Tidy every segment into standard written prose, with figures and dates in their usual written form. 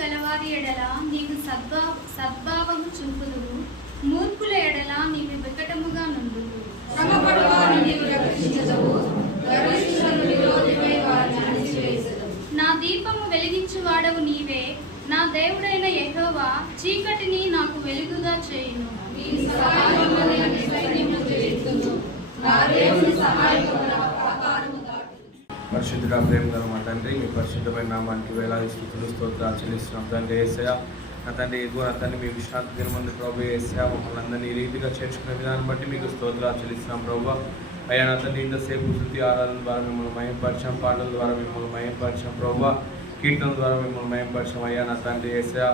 గలవారి ఎడల నీవు సద్భావము చూపుదువు, మూర్ఖుల ఎడల నీవు వికటముగా నుండువు. నా దీపము వెలిగించువాడవు నీవే, నా దేవుడైన యెహోవా చీకటిని నాకు వెలుగుగా చేయును. పరిశుద్ధుడా, ప్రేమ గల మా తండ్రి, మీ పరిశుద్ధమైన నామానికి వేలాది స్తుతులు స్తోత్రాలు చెల్లిస్తున్నాం తండ్రి. యేసయ్య నా తండ్రి, ఇదిగో నా తండ్రి, మీ విశ్రాంతి దినమందు ప్రభు యేసయ్య మమ్మల్ని అందరినీ ఈ రీతిగా చేర్చుకునే విధానం బట్టి మీకు స్తోత్రాలు చెల్లిస్తున్నాం ప్రభు. అయ్యా నా తండ్రి, ఇంతసేపు శృతి ఆరాధన ద్వారా మిమ్మల్ని మయంపరిచాం, పాటల ద్వారా మిమ్మల్ని మయంపరిచాం ప్రభు, కీర్తనల ద్వారా మిమ్మల్ని మయంపరిచాం. అయ్యా నా తండ్రి యేసయ్య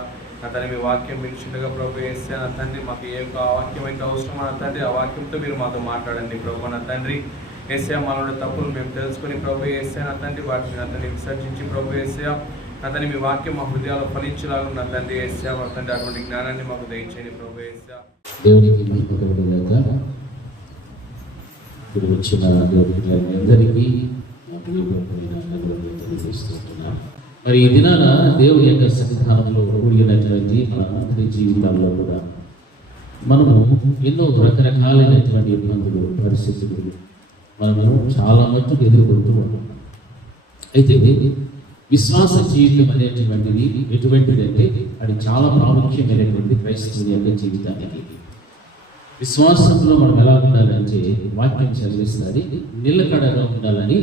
నా తండ్రి, మీ వాక్యం వినిచిండగా ప్రభు యేసయ్య నా తండ్రి, మాకు ఏ వాక్యం అయితే అవసరమో నా తండ్రి, ఆ వాక్యంతో మీరు మాతో మాట్లాడండి ప్రభు. నా తండ్రి యేసయ్య మాలోని తప్పులు మేము తెలుసుకుని ప్రభు యేసయ్య నా తండ్రి, వాటిని నా తండ్రి విసర్జించి ప్రభు యేసయ్య నా తండ్రి, మీ వాక్యం మా హృదయాల్లో ఫలించేలాగా నా తండ్రి యేసయ్య మా తండ్రి అటువంటి జ్ఞానాన్ని మాకు దయచేయండి ప్రభు యేసయ్య. దేవునికి ఇప్పుడు వచ్చిన అందరికీ తెలియజేస్తున్నాను. మరి ఈ దినాన దేవుని యొక్క సన్నిధానంలో కూడినటువంటి మన అందరి జీవితాల్లో కూడా మనము ఎన్నో రకరకాలైనటువంటి ఇబ్బందులు, పరిస్థితులు మనము చాలా మట్టుకు ఎదుర్కొంటూ ఉంటాం. అయితే విశ్వాస జీవితం అనేటువంటిది ఎటువంటిదంటే అది చాలా ప్రాముఖ్యమైనటువంటి క్రైస్తవుని యొక్క జీవితానికి. విశ్వాసంలో మనం ఎలా ఉండాలంటే వాక్యం చదివిస్తుంది, నిలకడగా ఉండాలని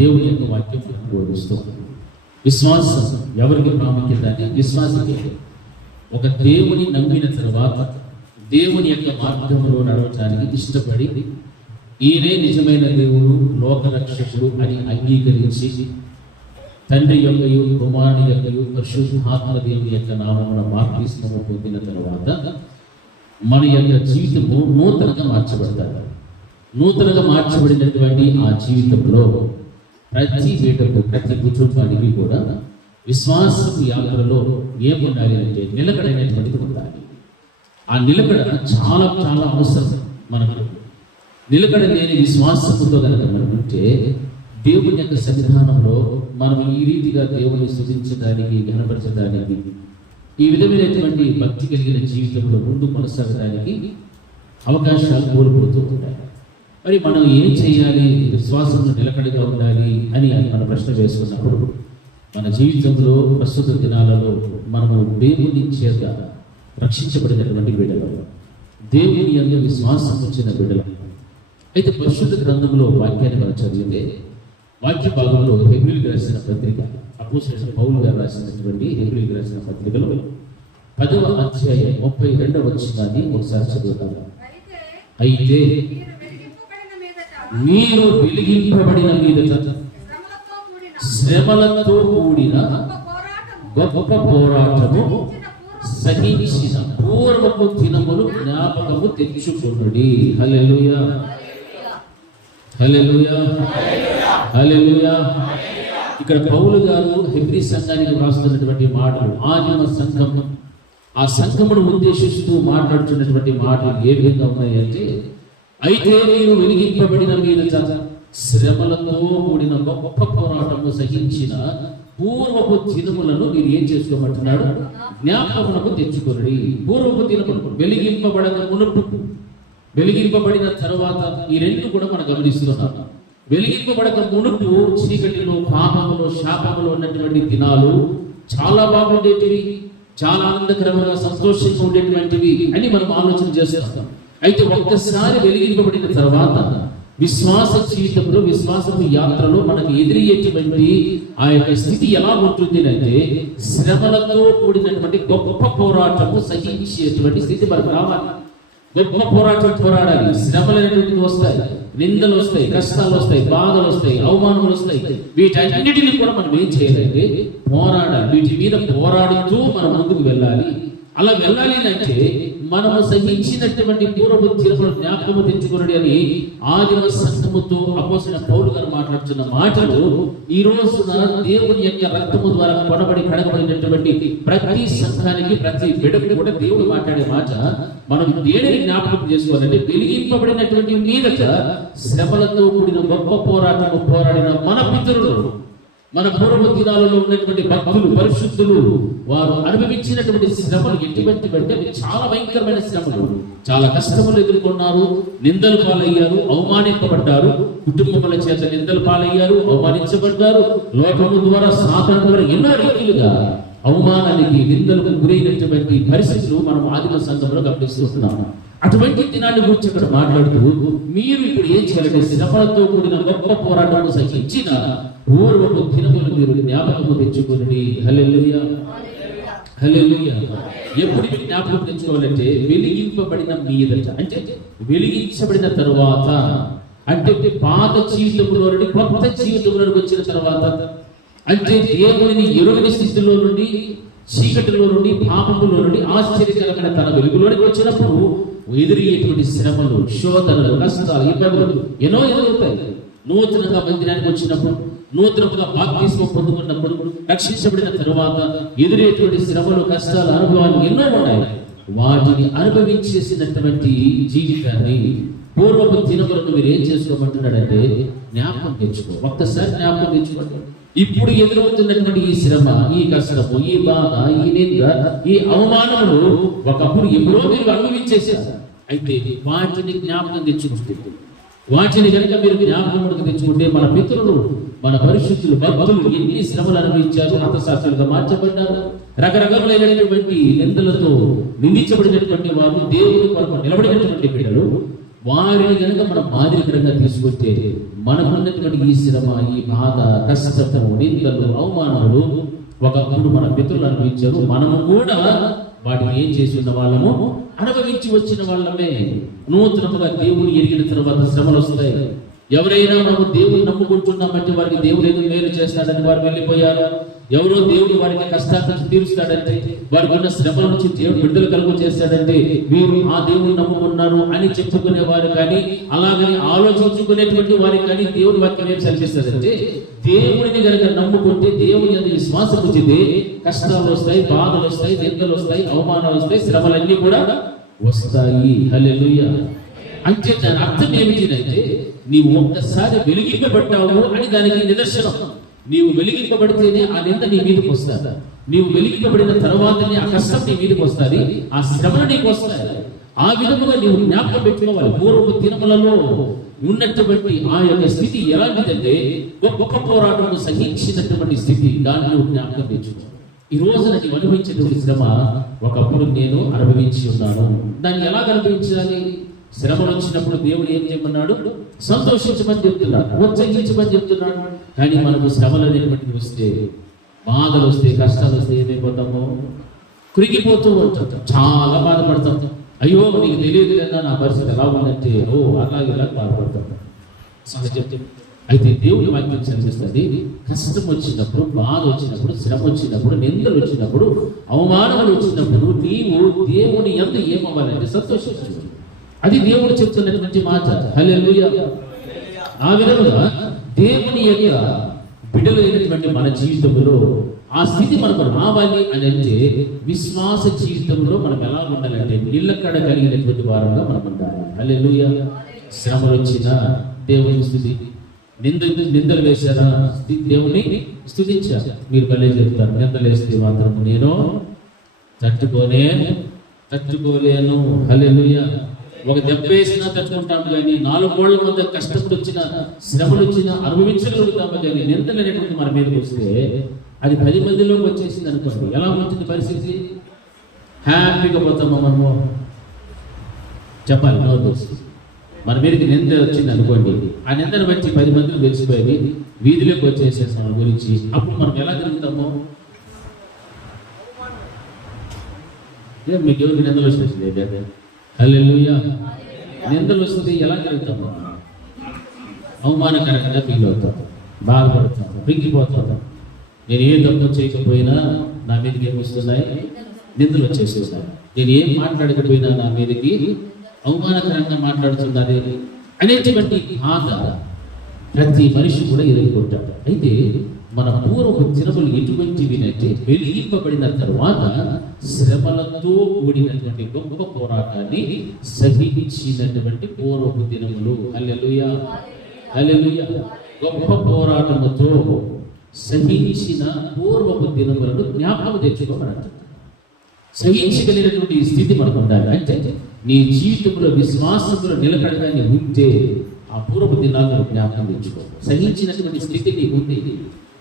దేవుని యొక్క వాక్యం బోధిస్తూ. విశ్వాసం ఎవరికి ప్రాముఖ్యత అంటే విశ్వాసకి ఒక దేవుని నమ్మిన తర్వాత దేవుని యొక్క మార్గంలో నడవటానికి ఇష్టపడి ఈయనే నిజమైన దేవుడు, లోకరక్షకుడు అని అంగీకరించి తండ్రి యొక్కయు కుమారుని యొక్కయు పరిశుద్ధాత్మ దేవుని యొక్క నామమున బాప్తిస్మము పొందిన తర్వాత మన యొక్క జీవితము నూతనంగా మార్చబడతారు. నూతనంగా మార్చబడినటువంటి ఆ జీవితంలో ప్రతి వేటకు, ప్రతి కుటుంబానికి కూడా విశ్వాసపు యాత్రలో ఏముండాలి అంటే నిలకడైనటువంటిది ఉండాలి. ఆ నిలకడ చాలా చాలా అవసరం మనకు. నిలకడ లేని విశ్వాసముతో కనుక మనం ఉంటే దేవుని యొక్క సన్నిధానంలో మనం ఈ రీతిగా దేవుని స్తుతించడానికి, ఘనపరచడానికి, ఈ విధమైనటువంటి భక్తి కలిగిన జీవితంలో ముందు కొనసాగడానికి అవకాశాలు కోల్పోతూ ఉంటాయి. మరి మనం ఏం చేయాలి, విశ్వాసంలో నిలకడగా ఉండాలి అని మనం ప్రశ్న వేసుకున్నప్పుడు మన జీవితంలో ప్రస్తుత దినాలలో మనము దేవుని చేత రక్షించబడినటువంటి బిడ్డలు, దేవుని యందు విశ్వాసం వచ్చిన బిడ్డలు. అయితే పరిశుద్ధ గ్రంథంలో వాక్యాన్ని మనం చదివితే వాక్య భాగంలో హెబ్రీయులకు రాసిన పత్రిక, అపోస్తలుడైన పౌలు గారు రాసినటువంటి హెబ్రీయులకు రాసిన పత్రికలో 10వ అధ్యాయం 32వ వచనాన్ని ఒకసారి చదువుతాము. అయితే మీరు వెలిగింపబడిన మీదట శ్రమలతో కూడిన గొప్ప పోరాటము సహించిన పూర్వపు దినములు జ్ఞాపకము తెచ్చుకొనుడి. హల్లెలూయా, హల్లెలూయా, హల్లెలూయా. ఇక్కడ పౌలు గారు హెబ్రీ సంఘానికి రాస్తున్నటువంటి మాటలు, ఆదిమ సంఘం, ఆ సంఘమును ఉద్దేశిస్తూ మాట్లాడుతున్నటువంటి మాటలు ఏ విధంగా ఉన్నాయంటే, అయితే మీరు వెలిగింపబడిన మీదట శ్రమలతో కూడిన గొప్ప పోరాటము సహించిన పూర్వపు దినములను మీరు ఏం చేసుకోమంటున్నాడు, జ్ఞాపకమునకు తెచ్చుకొనుడి. పూర్వపు దినములు వెలిగింపబడక మునుపు, వెలిగింపబడిన తర్వాత, ఈ రెండు కూడా మనం గమనిస్తున్నాం. వెలిగింపబడక మునుపు చీకటిలో, పాపములో, శాపములో ఉన్నటువంటి దినాలు చాలా బాగుండేటివి, చాలా ఆనందకరంగా సంతోషంగా ఉండేటువంటివి అని మనం ఆలోచన చేస్తాం. అయితే ఒక్కసారి వెలిగింపబడిన తర్వాత విశ్వాస జీవితంలో, విశ్వాసపు యాత్రలో మనకు ఎదురయ్యేటువంటి ఆ యొక్క స్థితి ఎలా ఉంటుంది అంటే, శ్రమలతో కూడినటువంటి గొప్ప పోరాటము సహించేటువంటి స్థితి మనకు రావాలి. గొప్ప పోరాటం పోరాడాలి. శ్రమలు అనేటువంటివి వస్తాయి, నిందలు వస్తాయి, కష్టాలు వస్తాయి, బాధలు వస్తాయి, అవమానములు వస్తాయి. వీటన్నిటిని కూడా మనం ఏం చేయాలంటే పోరాడాలి. వీటి మీద పోరాడుతూ మనం ముందుకు వెళ్ళాలి. అలా వెళ్ళాలి అంటే మనము సహించినటువంటి పూర్వపు దినములు జ్ఞాపకము తెచ్చుకొనుడి అని ఆదిమ సంఘముతో అపోస్తలుడైన పౌలు గారు మాట్లాడుతున్న మాటలు ఈ రోజున దేవుని యొక్క రక్తము ద్వారా కొనబడి కడగబడినటువంటి ప్రతి సంఘానికి, ప్రతి బిడ్డకు కూడా దేవుడు మాట్లాడే మాట మనం దేనిని జ్ఞాపకం చేసుకోవాలంటే, వెలిగింపబడినటువంటి మీదట శ్రమలతో కూడిన గొప్ప పోరాటము పోరాడిన మన పితరులు, మన పూర్వ దినాలలో ఉన్నటువంటి భక్తులు పరిశుద్ధులు వారు అనుభవించినటువంటి శ్రమలు ఎటువంటివంటే అవి చాలా భయంకరమైన శ్రమలు. చాలా కష్టములు ఎదుర్కొన్నారు, నిందలు పాలయ్యారు, అవమానింపబడ్డారు, కుటుంబముల చేత నిందలు పాలయ్యారు, అవమానించబడ్డారు, లోకము ద్వారా సాతాను ద్వారా ఎన్నో రీతిలుగా అవమానానికి నిందలకు గురైనటువంటి పరిస్థితులు మనం ఆదిమ సంఘంలో గమనిస్తున్నాం. అటువంటి దినాన్ని గురించి ఇక్కడ మాట్లాడుతూ మీరు ఇప్పుడు ఏం చేయాలంటే శ్రమలతో కూడిన గొప్ప పోరాటం సహించిన పూర్వపు దినములు మీరు జ్ఞాపకము తెచ్చుకుని. హల్లెలూయా, హల్లెలూయా. ఎప్పుడు జ్ఞాపకం తెచ్చుకోవాలంటే వెలిగింపబడిన మీదట, అంటే వెలిగించబడిన తరువాత, అంటే పాత జీవితంలో నుండి కొత్త జీవితంలోకి వచ్చిన తర్వాత, అంటే దేవుడిని ఎరుగని స్థితిలో నుండి, చీకటిలో నుండి, పాపములో నుండి ఆశ్చర్యకరమైన తన వెలుగులోనికి వచ్చినప్పుడు ఎదురయ్యేటువంటి శ్రమలు, శోధనలు, కష్టాలు, ఇబ్బందులు ఎన్నో ఎదురవుతాయి. నూతనంగా మందిరానికి వచ్చినప్పుడు, నూతనంగా బాప్తిస్మం పొందుకున్నప్పుడు, రక్షించబడిన తరువాత ఎదురయ్యేటువంటి శ్రమలు, కష్టాలు, అనుభవాలు ఎన్నో ఉన్నాయి. వాటిని అనుభవించేసినటువంటి జీవితాన్ని పూర్వపు దినములను మీరు ఏం చేసుకోమంటున్నాడంటే జ్ఞాపకం తెచ్చుకో. ఒక్కసారి జ్ఞాపకం తెచ్చుకోండి. ఇప్పుడు ఎదురవుతున్నటువంటి ఈ శ్రమ, ఈ కష్టము, ఈ బాధ, ఈ నింద, ఈ అవమానములు ఒకప్పుడు ఎప్పుడో మీరు అనుభవించేశారు. అయితే వాటిని జ్ఞాపకం తెచ్చుకుంటే, వాటిని కనుక మీరు జ్ఞాపకం తెచ్చుకుంటే, మన మిత్రులు, మన పరిశుద్ధులు, భక్తులు ఎన్ని శ్రమలు అనుభవించారు, హతశాస్త్రులుగా మార్చబడ్డారు, రకరకాలైనటువంటి నిందలతో నిందించబడినటువంటి వారు, దేవుని కొరకు నిలబడినటువంటి బిడ్డలు, వారిని కనుక మనం మాదిరికరంగా తీసుకుంటే మనకున్నటువంటి ఈ శ్రమ, ఈ బాధ, కష్టము, నిందలు, అవమానాలు ఒకప్పుడు మన పితరులు అనుభవించారు. మనము కూడా వాటిని ఏం చేసి ఉన్న వాళ్ళము, అనుభవించి వచ్చిన వాళ్ళమే. నూతనముగా దేవుని ఎరిగిన తర్వాత శ్రమలు వస్తాయి. ఎవరైనా మనము దేవుని నమ్ముకుంటున్నామంటే వారికి దేవుడు ఏదో మేలు చేస్తాడని వారు వెళ్ళిపోయారు. ఎవరో దేవుడు వారికి కష్టాల నుంచి తీరుస్తాడంటే, వారికి ఉన్న శ్రమల నుంచి దేవుడు విడుదల కలుగు చేస్తాడంటే వీరు ఆ దేవుని నమ్ముకున్నారు అని చెప్పుకునేవారు కానీ, అలాగని ఆలోచించుకునేటువంటి వారికి కానీ దేవుడి వాక్యం ఏం కల్పిస్తాడంటే, దేవుడిని కనుక నమ్ముకుంటే, దేవుని అందుకు విశ్వాసం ఉంచితే కష్టాలు వస్తాయి, బాధలు వస్తాయి, నిందలు వస్తాయి, అవమానాలు వస్తాయి, శ్రమలన్నీ కూడా వస్తాయి. హల్లెలూయా. అంటే దాని అర్థం ఏమిటంటే, నీవు ఒక్కసారి వెలిగింపబడ్డావు అని దానికి నిదర్శనం. నీవు వెలిగింపబడితేనే ఆ నింద నీ మీదకి వస్తుంది. నీవు వెలిగింపబడిన తర్వాతనే ఆ కష్టం నీ మీదకి వస్తుంది, ఆ శ్రమ నీకు వస్తుంది. ఆ విధముగా నీవు జ్ఞాపకం పెట్టుకోవాలి. పూర్వపు దినములలో ఉన్నటువంటి ఆ యొక్క స్థితి ఎలాంటిదంటే, గొప్ప పోరాటం సహించినటువంటి స్థితి, దాన్ని నువ్వు జ్ఞాపకం తెచ్చుకో. ఈ రోజు నీవు అనుభవించేటువంటి శ్రమ ఒకప్పుడు నేను అనుభవించి ఉన్నాను. దాన్ని ఎలా అనుభవించాలి? శ్రమలు వచ్చినప్పుడు దేవుడు ఏం చెప్పన్నాడు? సంతోషించమని చెప్తున్నాడు, ఉత్సహించమని చెప్తున్నాడు. కానీ మనకు శ్రమలు అనేటువంటివి వస్తే, బాధలు వస్తే, కష్టాలు వస్తే ఏమైపోతామో, కురిగిపోతూ ఉంటాం, చాలా బాధపడతాం. అయ్యో నీకు తెలియదు కదా నా పరిస్థితి ఎలా ఉందంటే, అలాగే బాధపడతాం. సహజం. అయితే దేవుడి వాక్యం చదివిస్తుంది, కష్టం వచ్చినప్పుడు, బాధ వచ్చినప్పుడు, శ్రమ వచ్చినప్పుడు, నిందలు వచ్చినప్పుడు, అవమానాలు వచ్చినప్పుడు నీవు దేవుని యందు ఏమవ్వాలంటే సంతోషించు. అది దేవుడు చెప్తున్నటువంటి మాట. హల్లెలూయా. ఆ విధంగా దేవుని యొక్క బిడ్డలైనటువంటి మన జీవితంలో ఆ స్థితి మనకు రావాలి అని అంటే, విశ్వాస జీవితంలో మనం ఎలా ఉండాలంటే నిలకడ కలిగినటువంటి వారంగా మనం ఉండాలి. హల్లెలూయా. శ్రమలు వచ్చినా దేవుని స్థుతి, నిందలు వేశారా దేవుని స్తుతించారు. మీరు భలే చెప్తారు, నిందలు వేస్తే మాత్రం నేను తట్టుకోలేను. హల్లెలూయా. ఒక దెబ్బ వేసినా తట్టుకుంటాము కానీ, 4 కోళ్ల మధ్య కష్టపడి వచ్చిన, శ్రమలు వచ్చిన అనుభవించగలుగుతాము కానీ, నిందలు అనేటువంటి మన మీదకి వస్తే అది 10 మందిలోకి వచ్చేసింది అనుకోండి, ఎలా ఉంటుంది పరిస్థితి? హ్యాపీగా పోతామా మనము? చెప్పాలి. మన మీదకి నింద వచ్చింది అనుకోండి, ఆ నిందను బట్టి 10 మందిని తెలిసిపోయి వీధిలోకి వచ్చేసేసాం మన గురించి. అప్పుడు మనం ఎలా తిరుగుతామో? మీకు ఎవరికి నిందలు వచ్చేసింది? హల్లెలూయా. నిందలు వస్తుంది, ఎలా జరుగుతాము? అవమానకరంగా ఫీల్ అవుతాం, బాధపడతాం, పింగిపోతాం. నేను ఏ తప్పు చేయకపోయినా నా మీదకి ఏమి వస్తున్నాయి? నిందలు వచ్చేస్తున్నాయి. నేను ఏం మాట్లాడకపోయినా నా మీదకి అవమానకరంగా మాట్లాడుతున్నది అనేటువంటి బాధ ప్రతి మనిషి కూడా ఎదుర్కొంటాడు. అయితే మన పూర్వపు దినములు ఎటువంటివి అంటే, వెలిగింపబడిన తర్వాత శ్రమలతో కూడినటువంటి గొప్ప పోరాటాన్ని సహించినటువంటి పూర్వపు దినములు. హల్లెలూయా, హల్లెలూయా. గొప్ప పోరాటముతో సహించిన పూర్వపు దినములను జ్ఞాపకం తెచ్చుకోమని. సహించగలిగినటువంటి స్థితి మనకు ఉండాలి. అంటే నీ జీవితంలో విశ్వాసంలో నిలకడగా ఉంటే ఆ పూర్వపు దినాలను జ్ఞాపకం తెచ్చుకో. సహించినటువంటి స్థితి నీకు ఉంది.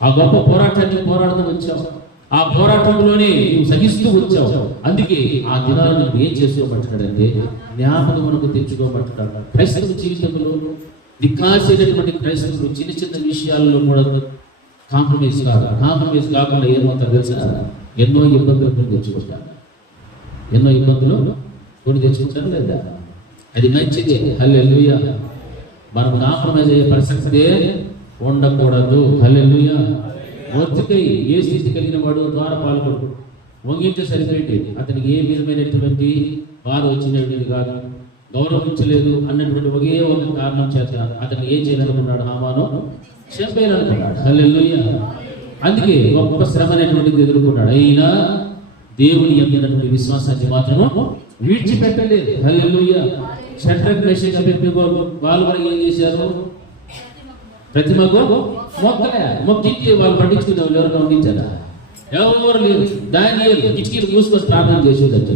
ఆ గొప్ప పోరాటాన్ని పోరాడుతూ వచ్చావు, ఆ పోరాటంలోనే నువ్వు సహిస్తూ వచ్చావు. అందుకే ఆ దినాలను ఏం చేసుకోమంటున్నాడంటే జ్ఞాపకం మనకు తెచ్చుకోమంటున్నాడు. క్రైస్తవ జీవితంలో దిక్కాల్సినటువంటి క్రైస్తవులు చిన్న చిన్న విషయాల్లో కూడా కాంప్రమైజ్ కాకుండా ఏమవుతారు తెలుసా? ఎన్నో ఇబ్బందులు కొని తెచ్చుకుంటారు. ఎన్నో ఇబ్బందులు కొని తెచ్చుకుంటారు లేదా? అది మంచిదే. హల్లెలూయా. మనం కాంప్రమైజ్ అయ్యే పరిస్థితే ఉండకూడదు. హల్లెలూయా. ఒత్తికై ఏ స్థితి కలిగిన వాడు ద్వారపాలకుడు వంగింటే సరిపోయింది. అతనికి ఏ విధమైనటువంటి బాధ వచ్చినటువంటి కాదు, గౌరవించలేదు అన్నటువంటి ఒకే ఒక కారణం చేత అతను ఏం చేయాలనుకున్నాడు? హామాను చంపేయాలనుకున్నాడు. హల్లెలూయా. అందుకే గొప్ప శ్రమ అనేటువంటిది ఎదుర్కొన్నాడు. అయినా దేవుని యొక్క విశ్వాసాన్ని మాత్రము విడిచిపెట్టలేదు. హల్లెలూయా. షడ్రక్ మేషక్ అబేద్నెగో వాళ్ళు కూడా ఏం చేశారు? ప్రతిమకు మొక్కించి వాళ్ళు పట్టించుకునే ఎవరైనా ఉండించారా? ఎవరు లేరు. దానియేలు కిటికీలు మూసుకొని ప్రార్థన చేశాడట.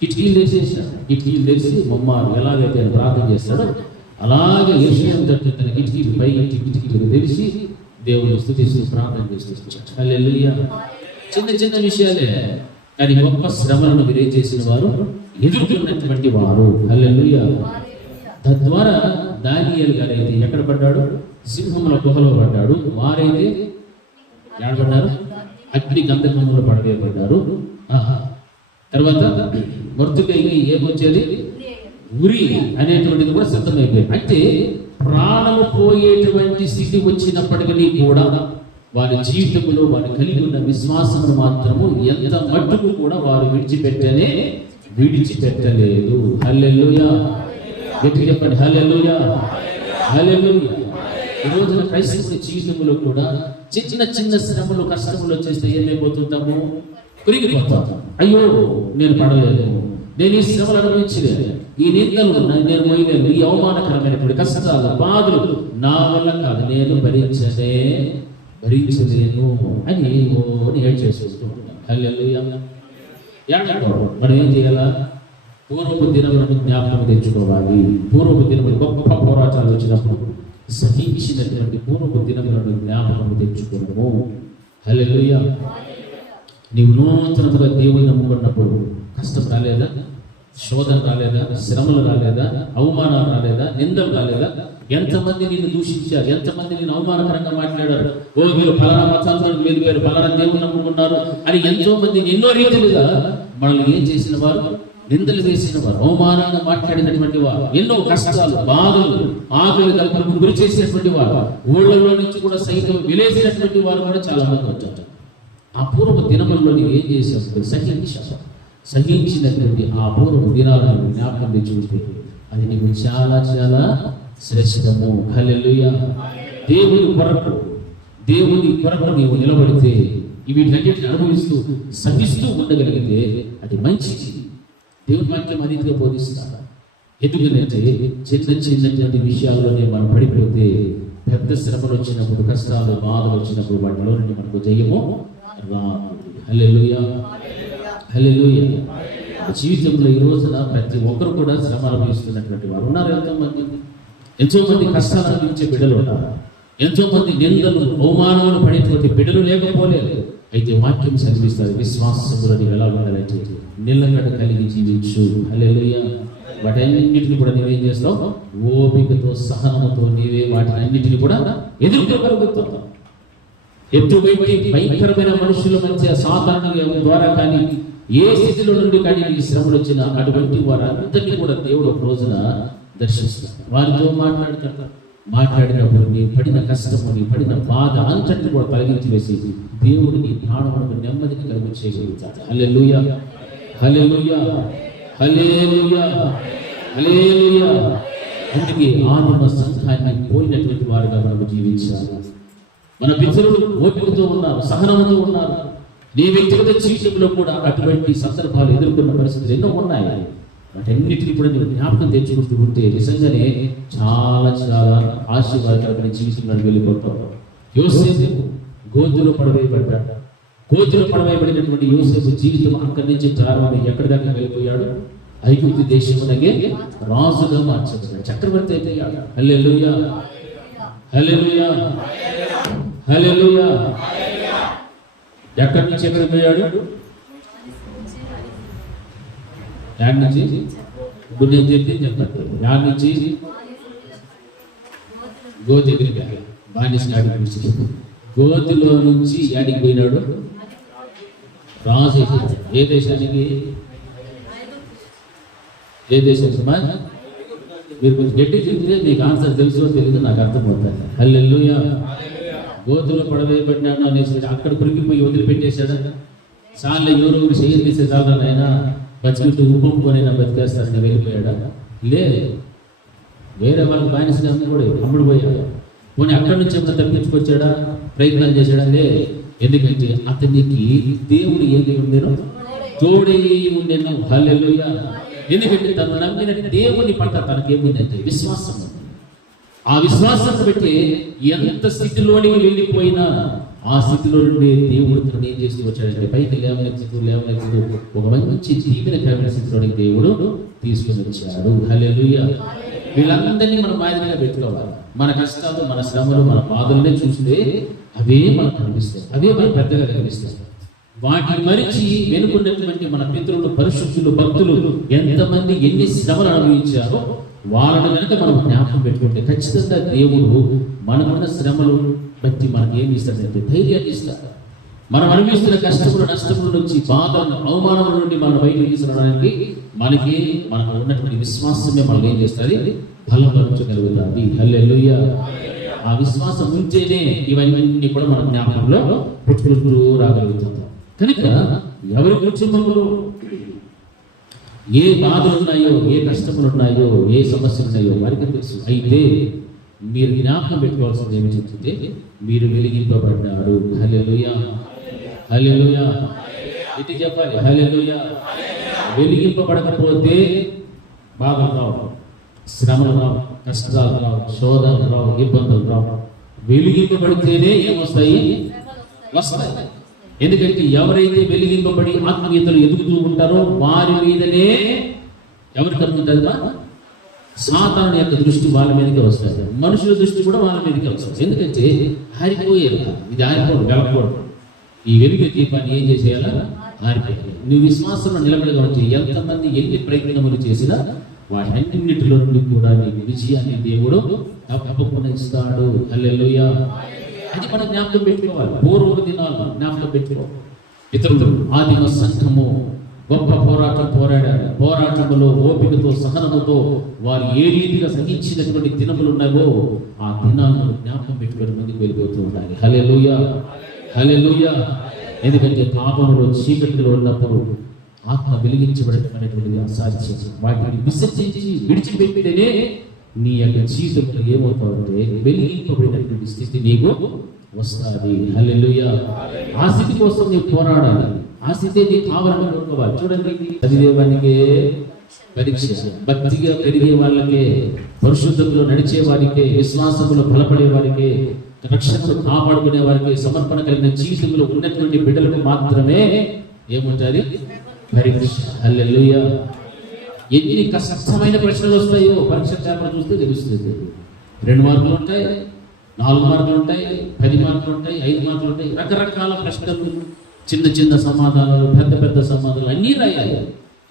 కిటికీలు వేసేసాడు. కిటికీలు తెరిచి మమ్మారు ఎలాగైతే ప్రార్థన చేస్తాడో అలాగే యెషయా తన కిటికీలు కిటికీలు తెరిచి దేవుని స్తుతిస్తూ ప్రార్థన చేస్తూ. హల్లెలూయా. చిన్న చిన్న విషయాలే కానీ గొప్ప శ్రమలను విరేం చేసిన వారు ఎదుర్కొన్నటువంటి వారు. హల్లెలూయా. తద్వారా దానియేలు గారైతే ఎక్కడ పడ్డాడు? సింహముల గుహలో పడ్డాడు. వారైతే ఏడబడ్డారు? అగ్ని గంధకములో పడవేయబడ్డారు. తర్వాత మొర్దెకైకి ఏమొచ్చేది? ఉరి అనేటువంటిది కూడా సిద్ధమైపోయింది. అంటే ప్రాణము పోయేటువంటి స్థితి వచ్చినప్పటికీ కూడా వారి జీవితంలో వారు కలిగి ఉన్న విశ్వాసము మాత్రము ఎంత మట్టుకు కూడా వారు విడిచిపెట్టలేదు. హల్లెలూయా. గట్టిగా చెప్పండి హల్లెలూయా. హల్లెలూయా. ఈ రోజున క్రైస్తవ జీవితంలో కూడా చిన్న చిన్న శ్రమలు కష్టములు వచ్చేస్తే ఏమైపోతుంటాము? కురిగిపోతాం. అయ్యో నేను పడలేదు, నేను ఈ శ్రమలు అనుభవించలేదు, ఈ నిందలు నేను మోయలేను, ఈ అవమానకరమైనటువంటి కష్టాలు బాధలు నా వల్ల కాదు, నేను భరించలేను అని ఏం చేసుకుంటున్నాను. హల్లెలూయా. మనం ఏం చేయాలా? పూర్వపు దినములను జ్ఞాపకం తెచ్చుకోవాలి. పూర్వపు దినములు గొప్ప పోరాటాలు వచ్చినప్పుడు సహించినటువంటి పూర్వపు దినములను జ్ఞాపకం తెచ్చుకోవడము. హల్లెలూయా. నీవు నూతనగా దేవుని నమ్ముకున్నప్పుడు కష్టం రాలేదా? శోధన రాలేదా? శ్రమలు రాలేదా? అవమానాలు రాలేదా? నిందలు రాలేదా? ఎంతమంది నిన్ను దూషించారు, ఎంతమంది నిన్ను అవమానకరంగా మాట్లాడారు. ఓ మీరు ఫలానా మతాంతరం లేదు, మీరు ఫలానా దేవుని నమ్ముకున్నారు అని ఎంతో మంది ఎన్నో రీతిలుగా మనల్ని ఏం చేసిన వారు? నిందలు వేసిన వారు, అవమానంగా మాట్లాడినటువంటి వారు, ఎన్నో కష్టాలు బాధలు ఆకలి కల్పనకు గురి చేసినటువంటి వారు, ఊళ్ళలో నుంచి కూడా సైతం విలేసినటువంటి వారు కూడా చాలా మంది వచ్చారు. ఆ పూర్వ దినముల్లో ఏం చేసేప్పుడు సహించినటువంటి ఆ పూర్వ దినాలను జ్ఞాపకం తెచ్చుకుంటే అది నీకు చాలా చాలా శ్రేష్టము. హల్లెలూయా. దేవుని కొరకు నీవు నిలబడితే వీటన్నిటిని అనుభవిస్తూ సహిస్తూ ఉండగలిగితే అది మంచిది. దేవుని వాక్యం అన్నిటిగా బోధిస్తాడు. ఎందుకంటే చిన్నటువంటి విషయాల్లోనే మనం పడిపోతే పెద్ద శ్రమలు వచ్చినప్పుడు, కష్టాలు బాధలు వచ్చినప్పుడు వాటిలో నుండి మనకు జయము రాదు. హల్లెలూయా. హల్లెలూయా. జీవితంలో ఈ రోజున ప్రతి ఒక్కరు కూడా శ్రమ అనుభవిస్తున్నటువంటి వారు ఉన్నారు. ఎంతో మంది కష్టాలు అనుభవించే బిడ్డలు ఉన్నారు. ఎంతో మంది నిందలు అవమానాలు పడేటువంటి బిడ్డలు లేకపోలేదు. అయితే వాక్యం చదివిస్తారు, విశ్వాసంలో ఎలా ఉండాలంటే నిలకడ కలిగి జీవించు. హల్లెలూయా. వాటన్నింటిని కూడా నీవేం చేస్తావు? ఓపికతో సహనంతో నీవే వాటిని అన్నింటిని కూడా ఎదుర్కోగలుగుతావు. ఎటువంటి భయంకరమైన మనుషుల మధ్య సాధారణ ద్వారా కానీ ఏ స్థితిలో నుండి కానీ నీకు శ్రమలు వచ్చినా అటువంటి వారందరినీ కూడా దేవుడు ఒక రోజున దర్శిస్తాడు. వారితో మాట్లాడినప్పుడు నీ పడిన కష్టము, నీ పడిన బాధ అంతటిని కూడా తొలగించి వేసి దేవుడు నీ ప్రాణములకు నెమ్మదిని కలుగ చేయగలుగుతాడు. హల్లెలూయా. హల్లెలూయా. హల్లెలూయా. హల్లెలూయా. అందుకే ఆత్మ సంఘాన్ని పోయినటువంటి వారుగా మనకు జీవించాలి. మన పితరులు ఓపికతో ఉన్నారు, సహనంతో ఉన్నారు. నీ వ్యక్తిగత జీవితంలో కూడా అటువంటి సందర్భాలు ఎదుర్కొన్న పరిస్థితులు ఎన్నో ఉన్నాయి. వాటన్నిటిని కూడా నువ్వు జ్ఞాపకం తెచ్చుకుంటూ ఉంటే నిజంగానే చాలా చాలా ఆశీర్వాదకరమైన జీవితంలో వెళ్ళిపోతావు. యోసేపు గోతిలో పడవేయబడ్డాడు. గోతిలో పడవేయబడినటువంటి యోసేపు జీవితం అక్కడి నుంచి ప్రారంభమై ఎక్కడి దాకా వెళ్ళిపోయాడు? ఐగుప్తు దేశమునకే రాజుగా మార్చబడ్డాడు, చక్రవర్తి అయిపోయాడు. హల్లెలూయా, హల్లెలూయా, హల్లెలూయా. ఎక్కడి నుంచి ఎక్కడికి పోయాడు? యాడ్ నుంచి ఇప్పుడు నేను చెప్పండి. యాడ్ నుంచి గోతి దగ్గరికి బానిస ఆడికి, గోతిలో నుంచి యాడికి పోయినాడు? రాజు. ఏ దేశానికి? ఏ దేశానికి? మీరు కొంచెం గట్టి చెప్తే మీకు ఆన్సర్ తెలుసో తెలియదు నాకు అర్థమవుతుంది. హల్లెలూయా. గోతులో పడవేయబడినాడు అనేసి అక్కడ కురికిపోయి వదిలిపెట్టేశాడు. చాలే ఎవరు చెయ్యి తీసే చాలు ఆయన బతికిట్టు ఉప్పుకొనైనా బతికేస్తారని వెళ్ళిపోయాడా? లేదు, వేరే వాళ్ళకి బానిసగా కూడా అమ్ముడు పోయాడు. పోనీ అక్కడి నుంచి ఏమైనా తప్పించుకొచ్చాడా? ప్రయత్నాలు చేశాడా? లేదు. ఎందుకంటే అతనికి దేవుడు ఏమి ఉండేనో తోడే ఉండేను. హల్లెలూయా. ఎందుకంటే తను నమ్మిన దేవుని పట్ల తనకేమిందంటే విశ్వాసం. ఆ విశ్వాసం బట్టి ఎంత స్థితిలోనికి వెళ్ళిపోయినా ఆ స్థితిలో నుండి దేవుడు తను ఏం చేస్తూ వచ్చాడంటే పైకి లేవనెత్తుతూ ఒక మంచి దీవెనకరమైన స్థితిలోనికి దేవుడు తీసుకుని వచ్చాడు. హల్లెలూయా. వీళ్ళందరినీ మనం మాదిరిగా పెట్టుకోవాలి. మన కష్టాలు, మన శ్రమలు, మన బాధలనే చూస్తే అవే మనకు కనిపిస్తాయి, అవే మనకు పెద్దగా కనిపిస్తాయి. వాటిని మరిచి వెనుకున్నటువంటి మన పితరులు, పరిశుద్ధులు, భక్తులు ఎంతమంది ఎన్ని శ్రమలు అనుభవించారో వాళ్ళని కనుక మనం జ్ఞాపకం పెట్టుకుంటే ఖచ్చితంగా దేవుడు మనకున్న శ్రమలు బట్టి మనకి ఏమి ఇస్తాడంటే ధైర్యాన్ని ఇస్తాడు. మనం అనుభవిస్తున్న కష్టములు, నష్టముల నుంచి, బాధలు, అవమానముల నుండి మనం బయటకు తీసుకురావడానికి మనకు ఉన్నటువంటి విశ్వాసమే మనం ఏం చేస్తుంది? బలపరచగలుగుతుంది. హల్లెలూయా. ఆ విశ్వాసం ఉంటేనే ఇవన్నీ కూడా మన జ్ఞాపకంలో పుట్టుకుంటూ రాగలుగుతాం. కనుక ఎవరి కుటుంబంలో ఏ బాధలు ఉన్నాయో, ఏ కష్టములు ఉన్నాయో, ఏ సమస్యలు ఉన్నాయో వారికి తెలుసు. అయితే మీరు జ్ఞాపకం పెట్టుకోవాల్సింది ఏమి చెప్తుంటే మీరు వెలిగింపబడ్డాడు. హల్లెలూయా, హల్లెలూయా. ఇది చెప్పాలి. హల్లెలూయా. వెలిగింపబడకపోతే బాధలు రావు, శ్రమలు రావు, కష్టాలు రావు, శోధనలు రావు, ఇబ్బందులు రావు. వెలిగింపబడితేనే ఏమొస్తాయి? వస్తాయి. ఎందుకంటే ఎవరైతే వెలిగింపబడి ఆత్మీయతలు ఎదుగుతూ ఉంటారో వారి మీదనే ఎవరు కలుగుతుందా? సాతాను యొక్క దృష్టి వాళ్ళ మీదకే వస్తుంది, మనుషుల దృష్టి కూడా వాళ్ళ మీదకే వస్తుంది. ఎందుకంటే ఆరిపోయేది, ఇది ఆరిపోవడం, వెలకూడదు. ఈ వెలుగు దీపాన్ని ఏం చేసేయాలా? ఆరిపోయాలి. నువ్వు విశ్వాసంలో నిలబడగా వచ్చి ఎంతమంది ఎన్ని ప్రయత్నములు చేసినా వాటన్నిటిలో నుండి కూడా నీకు విజయాన్ని దేవుడు తప్పకుండా ఇస్తాడు. హల్లెలూయా. అది మనం జ్ఞాపకం పెట్టుకోవాలి. పూర్వ దినాలు జ్ఞాపకం పెట్టుకో. ఇతరులు ఆదిమ సంఘము గొప్ప పోరాటం పోరాడారు. పోరాటంలో ఓపికతో, సహనముతో వారు ఏ రీతిగా సహించినటువంటి దినములు ఉన్నాయో ఆ దినాలను జ్ఞాపకం పెట్టుకొని ముందుకు వెళ్ళిపోతూ ఉండాలి. హల్లెలూయా, హల్లెలూయా. ఎందుకంటే పాపంలో, చీకటిలో ఉన్నప్పుడు ఆత్మ వెలిగించబడటం అనేటువంటిది అసాధ్యం. వాటిని విసర్జించి విడిచిపెట్టితేనే నీ యొక్క జీవితంలో ఏమవుతావంటే వెలిగింపబడినటువంటి స్థితి నీకు వస్తుంది. హల్లెలూయా. ఆ స్థితి కోసం నీవు పోరాడాలి. ఆ స్థితి నీకు కావాలని అనుకోవాలి. చూడండి, చదివేవానికి పరీక్ష, భక్తిగా పెరిగే వాళ్ళకే, పరిశుద్ధంలో నడిచే వారికే, విశ్వాసంలో బలపడే వారికే, రక్షణను కాపాడుకునే వారికి, సమర్పణ కలిగిన జీవితంలో ఉన్నటువంటి బిడ్డలకు మాత్రమే ఏముంటుంది? పరీక్ష. హల్లెలూయా. ఎన్ని కష్టమైన ప్రశ్నలు వస్తాయో పరీక్ష పేపర్ చూస్తే తెలుస్తుంది. 2 మార్కులు ఉంటాయి, 4 మార్కులు ఉంటాయి, 10 మార్కులు ఉంటాయి, 5 మార్కులు ఉంటాయి. రకరకాల ప్రశ్నలు, చిన్న చిన్న సమాధానాలు, పెద్ద పెద్ద సమాధానాలు అన్నీ రాయాలి.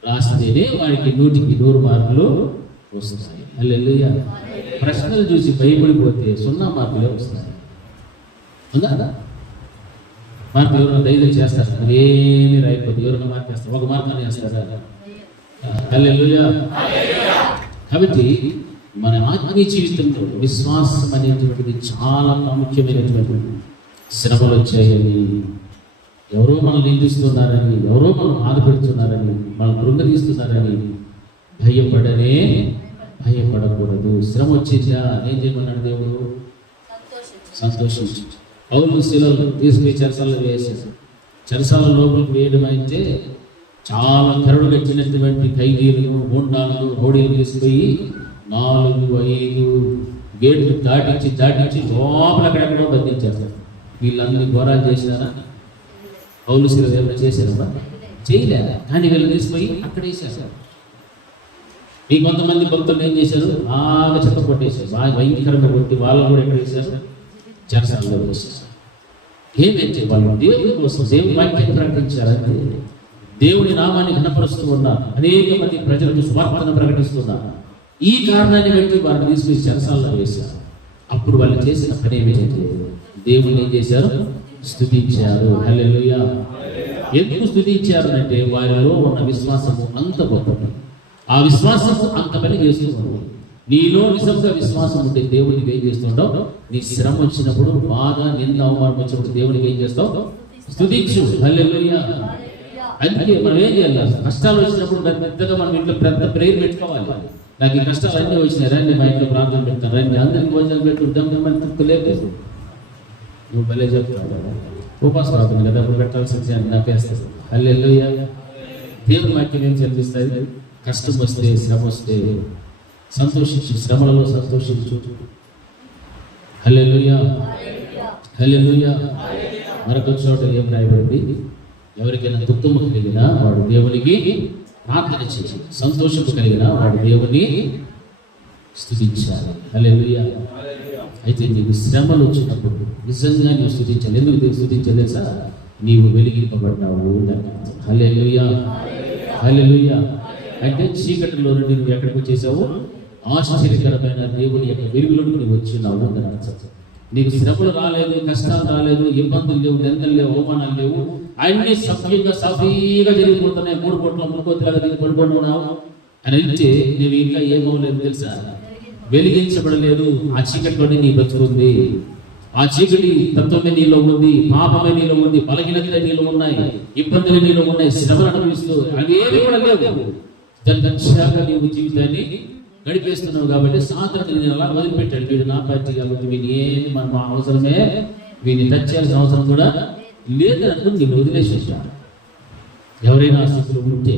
రాస్తేనే వాడికి 100కి 100 మార్కులు వస్తాయి. హల్లెలూయా. ప్రశ్నలు చూసి భయపడిపోతే 0 మార్కులే వస్తాయి. ఉందా? మార్కులు ఎవరైనా ధైర్యం చేస్తారు, ఏమీ రాయకపోతే ఎవరైనా మార్క్ వేస్తారు, 1 మార్క్ అని వేస్తారా? హల్లెలూయా. కాబట్టి మన ఆత్మీయ జీవితంలో విశ్వాసం అనేటువంటిది చాలా ప్రాముఖ్యమైనటువంటి. శ్రమలు వచ్చాయని, ఎవరో మనం నిందిస్తున్నారని, ఎవరో మనం బాధపెడుతున్నారని, మనం కృంగదీస్తున్నారని భయపడకూడదు. శ్రమ వచ్చేసా ఏం చేయమన్నాడు దేవుడు? సంతోషించు. పౌలు శిలలు తీసుకుని చెరసాలలో వేసేసారు. చెరసాల లోపలికి వేయడం అయితే చాలా కరుడు కట్టినటువంటి ఖైదీలను, గూండాలను, రౌడీలు తీసుకుపోయి 4-5 గేట్లు దాటించి లోపల అక్కడెక్కడో బంధించేస్తారు. వీళ్ళందరినీ ఘోరాలు చేసినారా? పౌలు శిలువ ఏమైనా చేశారమ్మా? చేయలే. కానీ వీళ్ళు తీసుకుపోయి అక్కడ వేసేసారు. ఈ కొంతమంది భక్తులు ఏం చేశారు? బాగా చెత్త కొట్టేశారు, బాగా భయంకరంగా కొట్టి వాళ్ళు కూడా ఎక్కడ వేసారు? చెరసాలలో వేసేసారు. ఏమైతే వాళ్ళు దేవుడి కోసం దేవుడి వాక్యాన్ని ప్రకటించారంటే, దేవుడి నామాన్ని ఘనపరుస్తూ ఉన్నారు, అనేక మంది ప్రజలకు స్వార్థను ప్రకటిస్తున్నారు. ఈ కారణాన్ని బట్టి వాళ్ళని తీసుకుని చెరసాలలో వేశారు. అప్పుడు వాళ్ళు చేసిన పని ఏమిటంటే దేవుడిని ఏం చేశారు? స్తుతించారు. హల్లెలూయా. ఎందుకు స్తుతించారు అంటే వారిలో ఉన్న విశ్వాసము అంత గొప్పది. ఆ విశ్వాసము అంత పని చేస్తున్నాడు. నీలో నిజంగా విశ్వాసం ఉంటే దేవుడికి ఏం చేస్తుంటావు? నీ శ్రమ వచ్చినప్పుడు, బాగా నింద అవమానం వచ్చినప్పుడు దేవుడికి ఏం చేస్తావు? స్తుతించు. హల్లెలూయా. అందుకే మనం ఏం చేయాలి? కష్టాలు వచ్చినప్పుడు పెద్దగా మనం ఇంట్లో పెద్ద ప్రేయర్ పెట్టుకోవాలి. నాకు ఈ కష్టాలు అన్నీ వచ్చినాయి, రండి మా ఇంట్లో ప్రార్థన పెడతాను, రండి అందరికీ భోజనం పెట్టు లేదు. నువ్వు భలే చెప్తావు. ఉపాస ప్రార్థన కదా, అప్పుడు పెట్టాల్సింది అని నాకేస్తాను. హల్లెలూయా. దేవుని వాక్యం ఏం చదివిస్తుంది? కష్టం వస్తే, శ్రమ వస్తే సంతోషించు, శ్రమలలో సంతోషించు. హల్లెలూయా. హల్లెలూయా. మరొక చోట ఏం రాయబడింది? ఎవరికైనా దుఃఖము కలిగినా వాడు దేవునికి ప్రార్థన చేసి, సంతోషము కలిగిన వాడు దేవుని స్తుతించాలి. హల్లెలూయా. అయితే నీకు శ్రమలు వచ్చినప్పుడు నిజంగా నీవు స్తుతించాలి. ఎందుకు స్తుతించాలి తెలుసా? నీవు వెలిగింపబడ్డావు. హల్లెలూయా. హల్లెలూయా. అంటే చీకటిలో నుండి నువ్వు ఎక్కడికి వచ్చేసావు? ఆశ్చర్యకరమైన దేవుని యొక్క వెలుగులోకి నువ్వు వచ్చినావు అని అర్థం. నీకు శ్రమలు రాలేదు, కష్టాలు రాలేదు, ఇబ్బందులు లేవు, నిందలు లేవు, అవమానాలు లేవు, అన్ని సభ్యంగా సాఫీగా జరిగిపోతున్నాయి. 3 కోట్ల మునుకోతిలాగా దిగి పడిపోతున్నావు అని అంటే నువ్వు ఇంకా ఏమవలేదు తెలుసా? వెలిగించబడలేదు. ఆ చీకటిలోనే నీ బతుకుంది. ఆ చీకటి తత్వమే నీలో ఉంది, పాపమే నీలో ఉంది, బలహీనతలే నీలో ఉన్నాయి, ఇబ్బందులు నీలో ఉన్నాయి, శ్రమలు అనుభవిస్తూ అవేవి కూడా లేవు. దర్శగా నీవు జీవితాన్ని గడిపేస్తున్నావు. కాబట్టి సాయంత్రం నేను అలా వదిలిపెట్టాడు. వీడు నా పార్టీ కాబట్టి వీని ఏమి మన అవసరమే, వీడిని టచ్ చేయాల్సిన అవసరం కూడా లేదని అనుకుని నేను వదిలేసేసాను. ఎవరైనా ఆ స్థితిలో ఉంటే,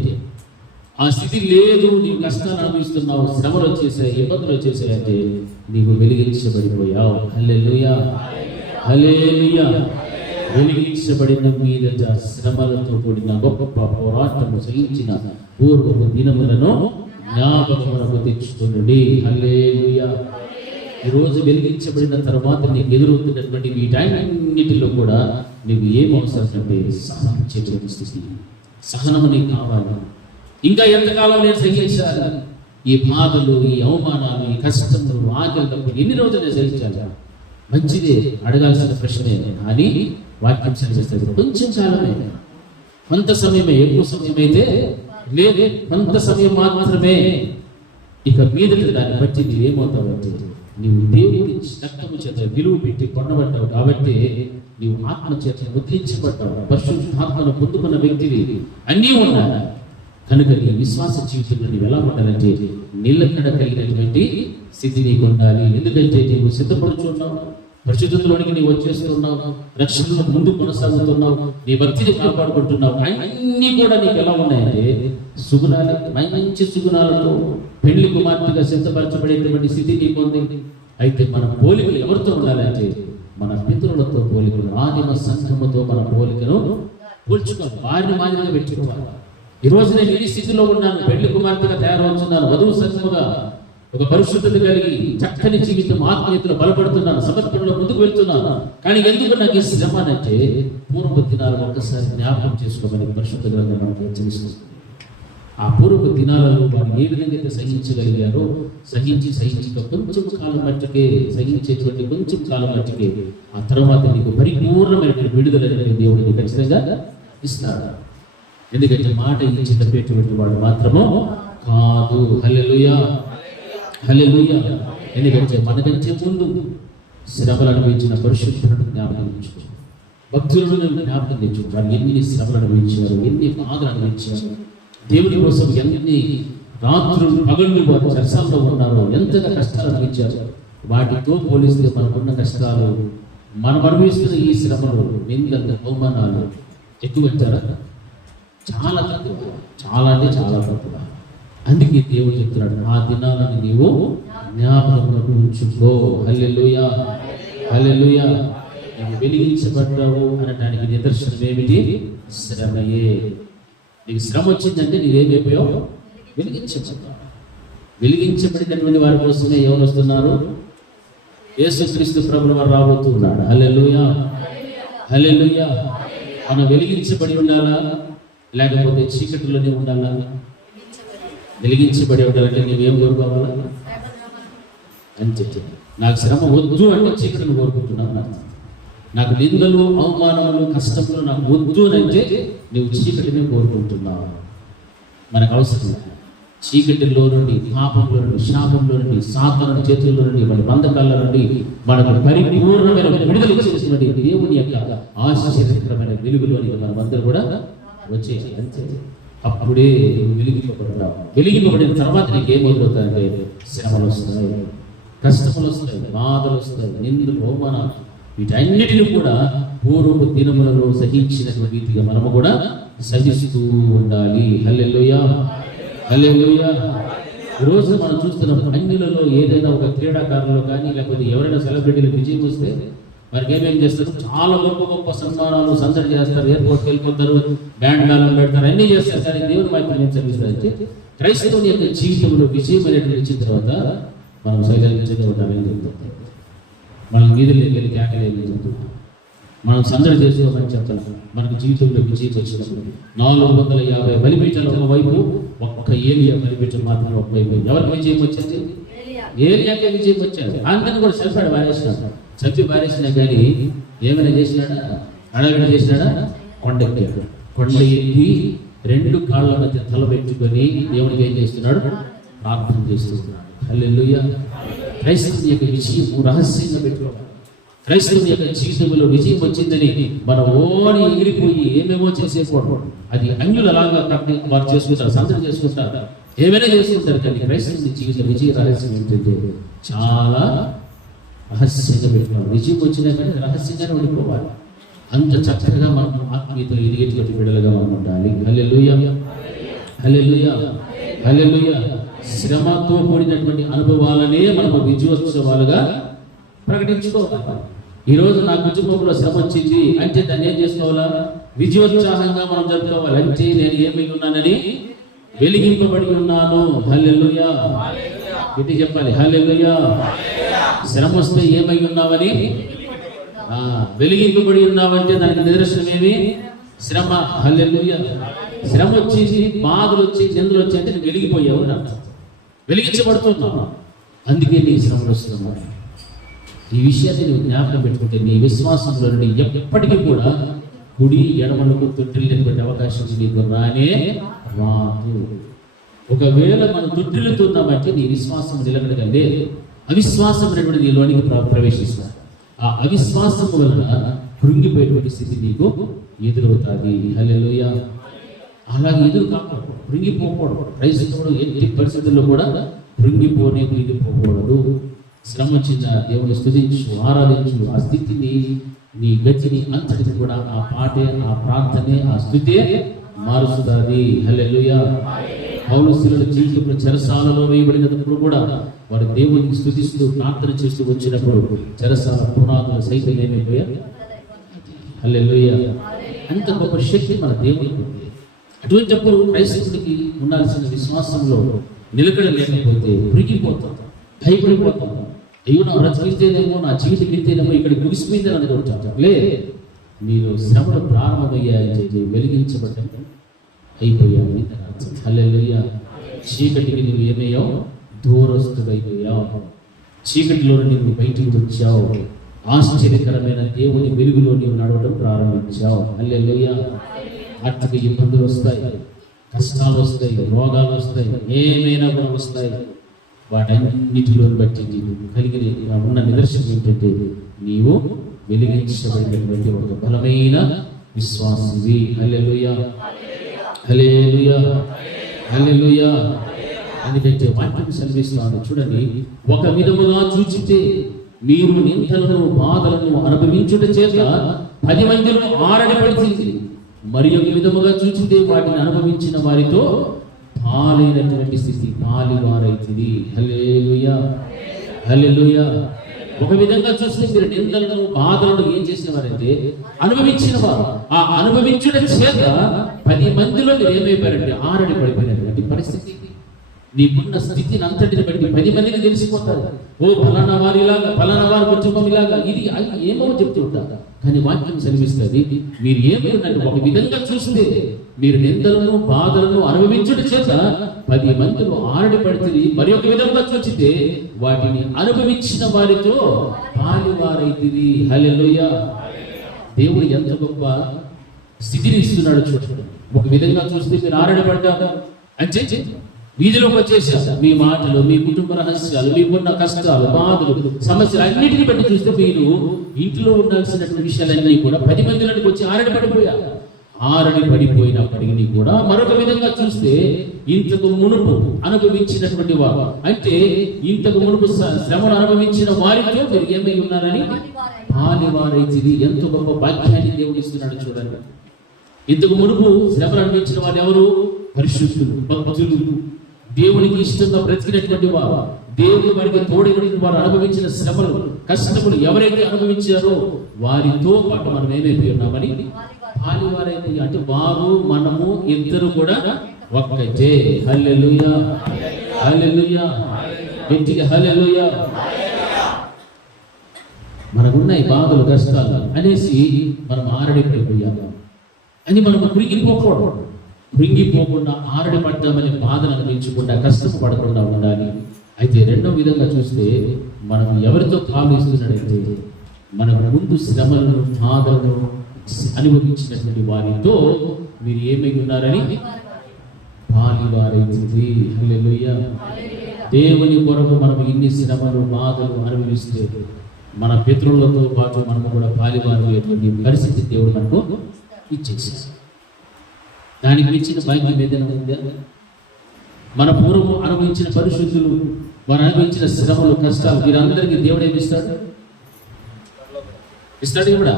ఆ స్థితి లేదు, నీవు కష్టాలు అనుభవిస్తున్నావు, శ్రమలు వచ్చేసాయి, ఇబ్బందులు వచ్చేసాయి అంటే నీవు వెలిగించబడిపోయావు. హల్లెలూయా. హల్లెలూయా. వెలిగించబడిన మీదట శ్రమలతో కూడిన గొప్ప పోరాటము సహించిన పూర్వపు దినములను జ్ఞాపకమునకు తెచ్చుకొనుడి. హల్లెలూయా. ఈరోజు వెలిగించబడిన తర్వాత నీకు ఎదురవుతున్నటువంటి వీటన్నిటిలో కూడా నీకు ఏం అవసరం అంటే సహనం చేయడం స్థితి. సహనము నీకు కావాలి. ఇంకా ఎంతకాలం నేను సహించాలి? ఈ బాధలు, ఈ అవమానాలు, ఈ కష్టములు, ఆకలి ఎన్ని రోజులు నేను సహించాలి? మంచిదే, అడగాల్సిన ప్రశ్నే. అని వాక్యం చదివిస్తుంది. కొంచెం కాలమే, కొంత సమయమే, ఎక్కువ సమయం అయితే లేదు, కొంత సమయం మాత్రమే. ఇక మీద దాన్ని బట్టి నీవేమవుతావంటే నీవు దేవుడి రక్తము చేత విలువ పెట్టి కొనబడ్డావు కాబట్టి నీవు ఆత్మ చేత ముద్రించబడ్డావు. పరిశుద్ధాత్మను పొందుకున్న వ్యక్తివి అన్నీ ఉన్నాయి. కనుక నీ విశ్వాస జీవితంలో నీవు ఎలా ఉండాలంటే నిలకడ కలిగినటువంటి స్థితి నీకు ఉండాలి. ఎందుకంటే నీవు సిద్ధపడుచున్నావు, పరిశుద్ధతలోనికి నీవు వచ్చేస్తున్నావు, రక్షణలో ముందు కొనసాగుతున్నావు, నీ భక్తిని కాపాడుకుంటున్నావు. అన్నీ కూడా నీకు ఎలా ఉన్నాయంటే సుగుణాలు, మంచి సుగుణాలతో పెళ్లి కుమార్తెగా సిద్ధపరచబడేటువంటి స్థితి నీకు ఉంది. అయితే మన పోలికలు ఎవరితో ఉండాలంటే మన పితరులతో పోలికలు, ఆదిమ సంఘముతో మన పోలికను పోల్చుకోవాలి, వారిని మాదిరిగా పెట్టుకోవాలి. ఈ రోజు నేను ఈ స్థితిలో ఉన్నాను, పెళ్లి కుమార్తెగా తయారవుతున్నాను, వధువు సంఘముగా ఒక పరిశుద్ధత కలిగి చక్కని జీవితం ఆత్మీయతలో బలపడుతున్నాను, సమర్పణలో ముందుకు వెళ్తున్నాను. కానీ ఎందుకు నాకు ఈ శ్రమ అంటే పూర్వ దినాలు ఒక్కసారి జ్ఞాపకం చేసుకోమని పరిశుద్ధ గ్రంథం మనకు హెచ్చరిస్తుంది. ఆ పూర్వ దినాలలో వారు ఏ విధంగా అయితే సహించగలిగారో సహించక కొంచెం కాలం మట్టుకే సహించేటువంటి కొంచెం కాలం మట్టుకే ఆ తర్వాత నీకు పరిపూర్ణమైన విడుదల దేవుడిని ఖచ్చితంగా ఇస్తాడు. ఎందుకంటే మాట ఇచ్చి తప్పేటువంటి వాడు మాత్రము కాదు. హల్లెలూయా. హల్లెలూయా. ఎందుకంటే మనకంటే ముందు శ్రమలు అనుభవించిన పరిశుద్ధులను జ్ఞాపకం తెచ్చుకో, భక్తులను జ్ఞాపకం తెచ్చు. వారు ఎన్ని శ్రమలు అనుభవించారు, ఎన్ని బాధలు అనుభవించారు, దేవుని కోసం ఎన్ని రాత్రులు పగళ్ళు వారు చర్చల్లో ఉన్నారో, ఎంతగా కష్టాలు అనుభవించారు. వాటితో పోలిస్తే మనకున్న కష్టాలు, మనం అనుభవిస్తున్న ఈ శ్రమలు, నిందలు, అవమానాలు ఎక్కువ అంటారా? చాలా తక్కువ, చాలా అంటే చాలా తక్కువ. అందుకే దేవుడు చెప్తున్నాడు, ఆ దినాలను నీవు జ్ఞాపకమునకు ఉంచుకో. హల్లెలూయా, హల్లెలూయా. నీవు వెలిగించబడ్డావు అనటానికి నిదర్శనం ఏమిటి? శ్రమయే. నీకు శ్రమ వచ్చిందంటే నీవేమైపోయావు? వెలిగించబడ్డావు. వెలిగించబడినటువంటి వారి కోసమే ఎవరు వస్తున్నారు? యేసుక్రీస్తు ప్రభువు వారు రాబోతున్నాడు. హల్లెలూయా, హల్లెలూయా. మనం వెలిగించబడి ఉండాలా లేకపోతే చీకటిలోనే ఉండాలా? వెలిగించబడి ఉండాలంటే నీవేం కోరుకోవాలా? అంతే. నాకు శ్రమ వద్దు అంటే చీకటిని కోరుకుంటున్నాను. నాకు నిందలు, అవమానములు, కష్టములు నాకు వద్దు అంటే నువ్వు చీకటిని కోరుకుంటున్నావు. మనకు అవసరం చీకటిలో నుండి, పాపంలో నుండి, శాపంలో నుండి, సాతాను చేతుల్లో నుండి, మన బంధకాల నుండి మనకు పరిపూర్ణమైన విడుదల చేసినటువంటి దేవుని యొక్క ఆశ్చర్యకరమైన వెలుగులోని మనమందరూ కూడా వచ్చే. అంతే. అప్పుడే వెలిగింపబడతావు. వెలిగింపబడిన తర్వాత నీకేం మొదలవుతాయంటే శ్రమలు వస్తాయి, కష్టములు వస్తాయి, బాధలు వస్తాయి, నిందలు, అవమానాలు, వీటన్నిటిని కూడా పూర్వపు దినములలో సహించినటువంటి రీతిగా మనము కూడా సహిస్తూ ఉండాలి. హల్లెలూయా, హల్లెలూయా. ఈరోజు మనం చూస్తున్న అన్యులలో ఏదైనా ఒక క్రీడాకారులు కానీ లేకపోతే ఎవరైనా సెలబ్రిటీలు విజయం వస్తే వారికి ఏమేం చేస్తారు? చాలా గొప్ప గొప్ప సన్మానాలు, సందడి చేస్తారు, ఎయిర్పోర్ట్కి వెళ్ళిపోతారు, బ్యాండ్ మేళం పెడతారు, అన్నీ చేస్తారు. కానీ దేవుని మైత్రి ఏం చదివిస్తారంటే క్రైస్తవుని యొక్క జీవితంలో విజయం అనేటువంటి వచ్చిన తర్వాత మనం సైలెంట్గా ఉండాలని చెప్తాం. మనం వీధుల్లోకి వెళ్ళి కేకలేని చెప్తాం. మనం సందడి చేసుకోమని చెప్తాం. మనకు జీవితంలో విజయం వచ్చినప్పుడు 450 బలిపీఠాలు ఒకవైపు, ఒక్క ఏలియా బలిపీఠం మాత్రం ఒకవైపు. ఎవరికి విజయం వచ్చింది? ఏలియాకే విజయం వచ్చాడు. అందరిని కూడా చంపాడు, వారేసినాడు. చంపి వారేసినా కానీ ఏమైనా చేసినాడా? అడవిడ చేసినాడా? కొండ ఎక్కాడు. కొండ ఎక్కి 2 కాళ్ళ మధ్య తల పెట్టుకొని దేవుడికి ఏం చేస్తున్నాడు? ప్రార్థన చేస్తున్నాడు. హల్లెలూయా. క్రైస్తవుని యొక్క విజయం రహస్యంగా పెట్టుకోవాలి. క్రైస్తవుని యొక్క జీవితంలో విజయం వచ్చిందని మనం ఓని ఎగిరిపోయి ఏమేమో చేసేపోవడం, అది అన్యులు అలాగా వారు చేసుకుంటారు, సందడి చేసుకుంటారు, ఏమైనా చేసుకుంటారు. కానీ క్రైస్తవుని జీవితం విజయ రహస్యం ఏంటంటే చాలా రహస్యంగా పెట్టుకోవాలి. విజయం వచ్చినా కానీ రహస్యంగానే ఉండిపోవాలి. అంత చక్కగా మనం ఆత్మీయతలు ఎదిగేటువంటి బిడ్డలుగా మనం ఉండాలి. హల్లెలూయా, హల్లెలూయా, హల్లెలూయా. శ్రమతో కూడినటువంటి అనుభవాలనే మనం విజయోత్సవాలుగా ప్రకటించుకోవాలి. ఈరోజు నా కుటుంబంలో శ్రమ వచ్చింది అంటే దాన్ని ఏం చేసుకోవాలా? విజయోత్సాహంగా మనం జరుపుకోవాలి. అంటే నేను ఏమై ఉన్నానని వెలిగింపబడి ఉన్నాను. హల్లెలూయా. ఇది చెప్పాలి. హల్లెలూయా. శ్రమ వస్తే ఏమై ఉన్నావని, వెలిగింపబడి ఉన్నావంటే దానికి నిదర్శనం ఏమి? శ్రమ. హల్లెలూయా. శ్రమ వచ్చేసి, బాధలు వచ్చి, నిందలు వచ్చి అంటే నేను వెలిగిపోయావు అని అర్థం. వెలిగించబడుతున్నావు, అందుకే నీ శ్రమలు వస్తున్నావు. ఈ విషయాన్ని నువ్వు జ్ఞాపకం పెట్టుకుంటే నీ విశ్వాసంలో నుండి ఎప్పటికీ కూడా కుడి ఎడమలకు తొట్టిల్లేటువంటి అవకాశం నీకు రానే రాదు. ఒకవేళ మనం తొట్టిల్లుతున్నామంటే నీ విశ్వాసం నిలకడగా లేదు. అవిశ్వాసం అనేటువంటి నీలోనికి ప్రవేశిస్తారు. ఆ అవిశ్వాసం వలన కృంగిపోయేటువంటి స్థితి నీకు ఎదురవుతుంది. హల్లెలూయా. అలాగే ఎదురు కాకూడదు, కృంగిపోకూడదు. క్రైస్తవుడు ఎట్టి పరిస్థితుల్లో కూడా కృంగిపోకూడదు. శ్రమ వచ్చిన దేవుని స్తుతించు, ఆరాధించు. ఆ స్థితిని, నీ గతిని అంతటిని కూడా ఆ పాటే, ఆ ప్రార్థనే, ఆ స్తుతే మారుస్తుంది. హల్లెలూయా. పౌలు శిలువ జీవితంలో చెరసాలలో వేయబడినప్పుడు కూడా వారు దేవునికి స్తుతిస్తూ ప్రార్థన చేస్తూ వచ్చినప్పుడు చెరసాల పునాదులు సైతం ఏమైపోయారు? హల్లెలూయా. అంత గొప్ప శక్తి మన దేవునికి ఉంది. అటువంటిప్పుడు క్రైస్తవుడికి ఉండాల్సిన విశ్వాసంలో నిలకడ లేకపోతే కృంగిపోతాం, భయపడిపోతాం. అయ్యో నా బ్రతికితేనేమో, నా జీవితం వెళ్తేనేమో ఇక్కడ ముగిసిపోయిందని అనుకుంటాం. లే, మీరు శ్రమలు ప్రారంభమయ్యాయి, వెలిగించబడ్డం అయిపోయావు. హల్లెలూయా. చీకటికి నువ్వు ఏమయ్యావు? దూరస్తుడైపోయావు. చీకటిలో నువ్వు బయటికి వచ్చావు. ఆశ్చర్యకరమైన దేవుని వెలుగులో నీవు నడవడం ప్రారంభించావు. హల్లెలూయా. ఆర్థిక ఇబ్బందులు వస్తాయి, కష్టాలు వస్తాయి, రోగాలు వస్తాయి, ఏమైనా కూడా వస్తాయి. వాటన్నిటిలో బట్టి నీవు కలిగిన ఉన్న నిదర్శనం ఏంటంటే నీవు వెలిగించబడినటువంటి ఒక బలమైన విశ్వాసవి. హల్లెలూయా, హల్లెలూయా, హల్లెలూయా. ఎందుకంటే వాక్యం సెలవిస్తాను చూడండి. ఒక విధముగా చూచితే మీరు నిందలను, బాధలను అనుభవించుట చేత 10 మందిలో ఆరడబడుతుంది. మరి ఒక విధముగా చూచితే వాటిని అనుభవించిన వారితో పాలైనటువంటి స్థితి, పాలివారైతుంది. హల్లెలూయా. హల్లెలూయా. ఒక విధంగా చూస్తే మీరు నిందలను బాధలను ఏం చేసినవారంటే అనుభవించిన వారు. ఆ అనుభవించడం చేత 10 మందిలో మీరు ఏమైపోయారంటే ఆరడి పడిపోయినటువంటి పరిస్థితి. నీకున్న స్థితిని అంతటిని బట్టి 10 మందికి తెలిసిపోతారు. ఓ ఫలానా వారిలాగా, ఫలానా వారి కుటుంబం ఇలాగా, ఇది ఏమో చెప్తూ ఉంటారు. కానీ వాక్యం చదివిస్తుంది మీరు ఏమైందంటే ఒక విధంగా చూస్తే మీరు నిందలను బాధలను అనుభవించడం చేత 10 మందిలో ఆరడి పడుతుంది. మరి ఒక విధంగా చూచితే వాటిని అనుభవించిన వారితో పాలివారైతుంది. హల్లెలూయా. దేవుడు ఎంత గొప్ప స్థితిని ఇస్తున్నాడు చూడండి. ఒక విధంగా చూస్తే మీరు ఆరడి పడ్డారు అంటే వీధిలోకి వచ్చేసారు. మీ మాటలు, మీ కుటుంబ రహస్యాలు, మీకున్న కష్టాలు, బాధలు, సమస్యలు అన్నిటిని బట్టి చూస్తే మీరు ఇంట్లో ఉండాల్సినటువంటి విషయాలన్నీ కూడా 10 మందిలోకి వచ్చి ఆరడి పడిపోయారు. ఆరడి పడిపోయినప్పటికీ కూడా మరొక విధంగా చూస్తే ఇంతకు మునుపు అనుభవించినటువంటి వారు అంటే ఇంతకు మునుపు శ్రమను అనుభవించిన వారితో మీరు ఏమై ఉన్నారని పాలివారైతుంది. ఎంతో గొప్ప భాగ్యాన్ని దేవుడు ఇస్తున్నాడు చూడండి. ఇంతకు మునుపు శ్రమను అనుభవించిన వారు ఎవరు? పరిశుద్ధులు, భక్తులు, దేవునికి ఇష్టంగా బ్రతికినటువంటి వారు, దేవుడు వారికి తోడైనటువంటి వారు అనుభవించిన శ్రమలు, కష్టములు ఎవరైతే అనుభవించారో వారితో పాటు మనం ఏమైపోయి ఉన్నామని పాలివారైతే. అంటే వారు మనము ఇద్దరు కూడా ఒక్కటే. హల్లెలూయా, హల్లెలూయా, గట్టిగా హల్లెలూయా. మనకున్న ఈ బాధలు, కష్టాలు అనేసి మనం ఆరడి పడిపోయాము అని మనం కృంగిపోకుండా ఆరడి పడ్డామనే బాధను అనిపించకుండా కష్టం పడకుండా ఉండాలి. అయితే రెండో విధంగా చూస్తే మనం ఎవరితో పాలిస్తున్నాడంటే మన ముందు శ్రమలను, బాధలను అనుభవించినటువంటి వారితో మీరు ఏమై ఉన్నారని పాలివారైతుంది. హల్లెలూయా. దేవుని కొరకు మనం ఇన్ని శ్రమలు, బాధలు అనుభవిస్తే మన పితరులతో పాటు మనము కూడా పాలివారయ్యేటువంటి పరిస్థితి దేవుడు మనకు ఇచ్చేసాడు. దానికి మించిన భాగ్యం ఏదైనా ఉందా? మన పూర్వం అనుభవించిన పరిశుద్ధులు, వారు అనుభవించిన శ్రమలు, కష్టాలు వీరందరికీ దేవుడు ఏమిస్తాడు? ఇస్తాడు కూడా.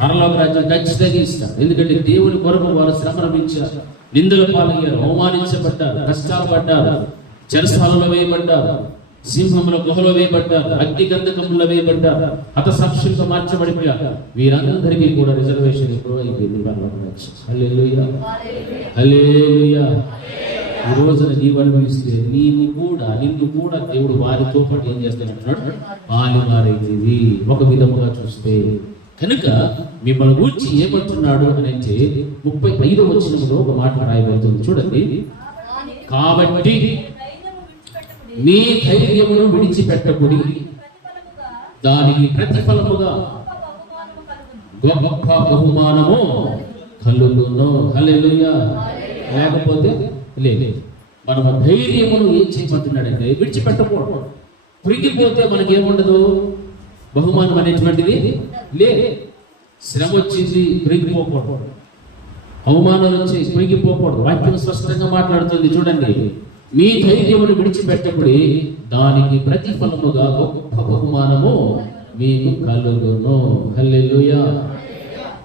పరలోక రాజ్యం ఖచ్చితంగా ఇస్తాడు. ఎందుకంటే దేవుని కొరకు వారు శ్రమ అనుభవించారు, నిందల పాలయ్యారు, అవమానించబడ్డారు, కష్టాలు పడ్డారు, చెరసాలలో వేయబడ్డారు, సింహముల గుహలో వేయబడ్డారు, అగ్ని గంధకములో వేయబడ్డారు, హతసాక్షులుగా మార్చబడిపోయారు. వీరందరికీ కూడా రిజర్వేషన్ ఎప్పుడో అయిపోయింది. హల్లెలూయా, హల్లెలూయా. ఈ రోజున నీవు అనుభవిస్తే నిన్ను కూడా దేవుడు వారితో పాటు ఏం చేస్తానంటున్నాడు? పాలివారైతుంది. ఒక విధముగా చూస్తే కనుక మిమ్మల్ని గురించి ఏమంటున్నాడు అని అంటే 35వ వచనంలో ఒక మాట రాయబడుతుంది చూడండి. కాబట్టి మీ ధైర్యమును విడిచిపెట్టకుడి, దానికి ప్రతిఫలముగా గొప్ప బహుమానము కలుగును. హల్లెలూయా. లేకపోతే లేదు. మన ధైర్యమును ఏం చేయమంటున్నాడంటే విడిచిపెట్టకూడదు. కృంగిపోతే మనకేముండదు? బహుమానం అనేటువంటిది లేదు. శ్రమ వచ్చింది, కృంగిపోకూడదు. అవమానాలు వచ్చి కృంగిపోకూడదు. వాక్యం స్పష్టంగా మాట్లాడుతుంది చూడండి. మీ ధైర్యమును విడిచిపెట్టకుడి, దానికి ప్రతిఫలముగా గొప్ప బహుమానము మీకు కలుగును. హల్లెలూయా.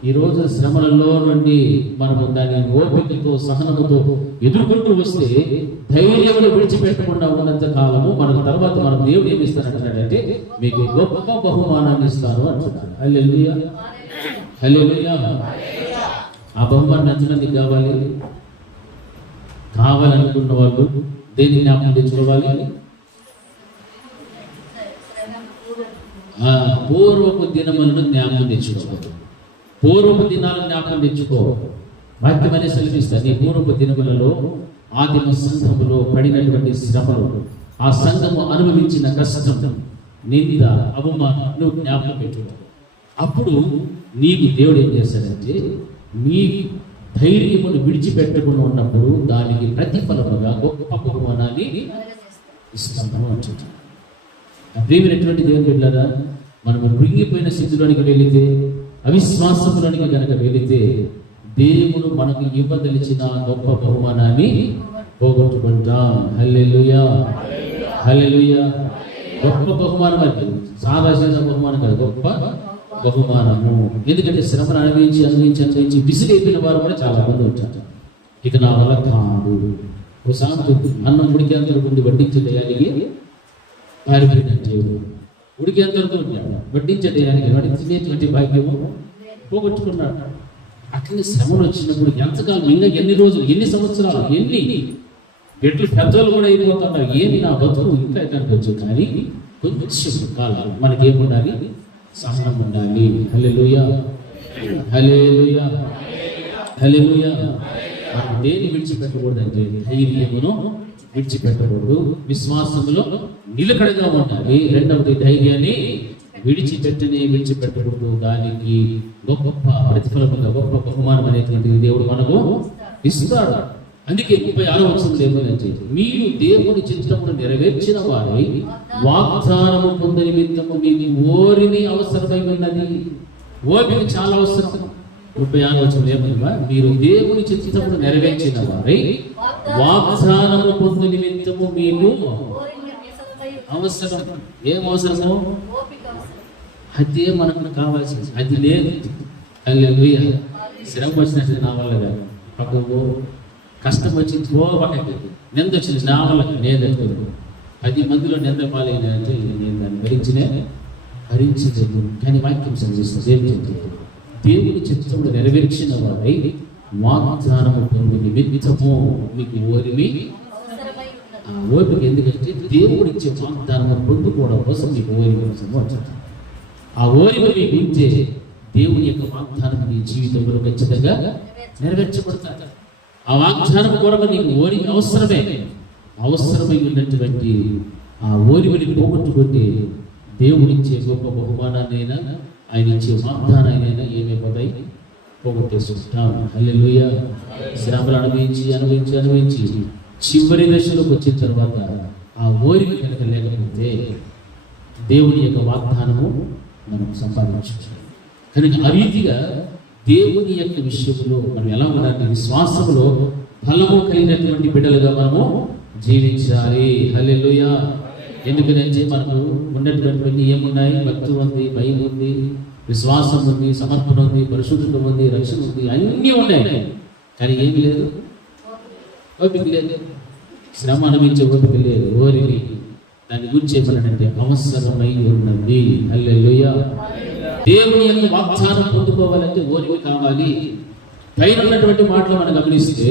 ఈ రోజు శ్రమలలో నుండి మనము దాని ఓపికతో, సహనముతో ఎదుర్కొంటూ వస్తే ధైర్యమును విడిచిపెట్టకుండా ఉన్నంత కాలము మనకు తర్వాత మనం దేవుడు ఏమి ఇస్తానంటున్నాడంటే మీకు గొప్ప బహుమానాన్ని ఇస్తాను అంటున్నాడు. హల్లెలూయా, హల్లెలూయా. ఆ బహుమానం ఎంతమందికి కావాలి? కావాలనుకున్న వాళ్ళు దేని జ్ఞాపకం తెచ్చుకోవాలి? పూర్వపు దినములను జ్ఞాపకం తెచ్చుకోవాలి. పూర్వపు దినాలను జ్ఞాపకం తెచ్చుకో. వాక్యం అనే సెలవిస్తుంది. పూర్వపు దినములలో ఆదిమ సంఘములో పడినటువంటి శ్రమలు, ఆ సంఘము అనుభవించిన కష్టం, నింద, అవమానం నువ్వు జ్ఞాపకం పెట్టుకో. అప్పుడు నీకు దేవుడు ఏం చేశాడంటే నీ ధైర్యమును విడిచిపెట్టకుండా ఉన్నప్పుడు దానికి ప్రతిఫలముగా గొప్ప బహుమానాన్ని ఇస్తాము అంటున్నాడు. ప్రియమైనటువంటి దేవుని బిడ్డలారా, మనము కృంగిపోయిన స్థితిలోనికి వెళితే, అవిశ్వాసంలోనికి కనుక వెళితే దేవుడు మనకు ఇవ్వదలిచిన గొప్ప బహుమానాన్ని పోగొట్టుకుంటాం. హల్లెలూయా, హల్లెలూయా. గొప్ప బహుమానం అంటే సాధారణ బహుమానం కాదు, గొప్ప బహుమానము. ఎందుకంటే శ్రమను అనుభవించి విసిరైపోయిన వారు కూడా చాలా మంది వచ్చారు. ఇక నా వల్ల కాదు, ఒక సామెత, అన్నం ఉడికేంత ముందు వడ్డించడానికి పారిపోయినట్టు ఉడికి ఎంత ఉంటాడు, వడ్డించడానికి వాడికి తినేటువంటి భాగ్యము పోగొట్టుకున్నాడు. అట్లనే శ్రమలు వచ్చినప్పుడు ఎంతకాలం, ఇంకా ఎన్ని రోజులు, ఎన్ని సంవత్సరాలు, ఎన్ని ఎట్లు పెద్దలు కూడా అయిపోతున్నారు, ఏమి నా బతుకు ఇంకా కనిపించు. కానీ కొంచెం కాలం మనకేముండాలి, సహనం ఉండాలి. హల్లెలూయా, హల్లెలూయా, హల్లెలూయా. మనం దేన్ని విడిచిపెట్టకూడదు అంటే ధైర్యమును విడిచిపెట్టకూడదు, విశ్వాసములో నిలకడగా ఉండాలి. రెండవది ధైర్యాన్ని విడిచిపెట్టకూడదు. దానికి గొప్ప ప్రతిఫలముగా గొప్ప బహుమానం అనేటువంటిది దేవుడు మనకు ఇస్తాడు. అందుకే 36వ వచనం ఏమనంటే, మీరు దేవుని చిత్తమును నెరవేర్చిన వారై వాగ్దానము పొంద నిమిత్తము మీకు ఓరిమి అవసరమై ఉన్నది. ఓపిక చాలా అవసరం. 36వ వచనం ఏమనగా, మీరు దేవుని చిత్తమును నెరవేర్చిన వారై వాగ్దానము పొంద నిమిత్తము మీకు అవసరం. ఏం అవసరము? అదే మనకు కావాల్సింది. అది లేదు. హల్లెలూయా. శ్రమ వచ్చినట్టు నా వల్ల కాదు, పక్కకు కష్టం వచ్చింది పోవకండి, నింద వచ్చింది నా వల్ల నేదెందుకు 10 మందిలో నింద పాలైన అంటే నేను దాన్ని భరించలేదు. కానీ వాక్యం సంధిస్తుంది ఏం చెప్తుంది, దేవుని చిత్తమును నెరవేర్చిన వారై వాగ్దానము పొంది నిమిత్తము మీకు ఓరిమి. ఆ ఓపిక ఎందుకంటే దేవుడు ఇచ్చే వాగ్దానము పొందుకోవడం కోసం మీకు ఓరిమి అవసరం వచ్చింది. ఆ ఓరిమి మీకు ఉంటే దేవుని యొక్క వాగ్దానం నీ జీవితంలో ఖచ్చితంగా నెరవేర్చబడతాడు. ఆ వాగ్దానం కూడా నీకు ఓరిమి అవసరమై ఉన్నటువంటి ఆ ఓరిమిని పోగొట్టుకుంటే దేవుడిచ్చే గొప్ప బహుమానాన్నైనా, ఆయన ఇచ్చే వాగ్దానాన్నైనా ఏమైపోతాయి, పోగొట్టేసుకుంటాం. హల్లెలూయా. శ్రమలు అనుభవించి చివరి దశలోకి వచ్చిన తర్వాత ఆ ఓరిమి కనుక లేకపోతే దేవుని యొక్క వాగ్దానము మనం సంపాదించాలి. కనుక ఆ రీతిగా దేవుని యొక్క విషయంలో మనం ఎలా ఉండాలి, విశ్వాసంలో ఫలము కలిగినటువంటి బిడ్డలుగా మనము జీవించాలి. హల్లెలూయా. ఎందుకంటే మనకు ఉన్నటువంటి ఏమున్నాయి, భక్తి ఉంది, భయం ఉంది, విశ్వాసం ఉంది, సమర్పణ ఉంది, పరిశుద్ధత ఉంది, రక్షణ ఉంది, అన్నీ ఉన్నాయి. కానీ ఏమి లేదు, ఓపిక లేదు. శ్రమ అనుభవించే ఓపిక లేదు. ఓరిమి దాన్ని గురించి ఏమన్నాడంటే అవసరమై ఉన్నది. హల్లెలూయా. దేవుని యొక్క వాగ్దానం పొందుకోవాలంటే ఓరిమి కావాలి. పైన ఉన్నటువంటి మాటలు మనం గమనిస్తే,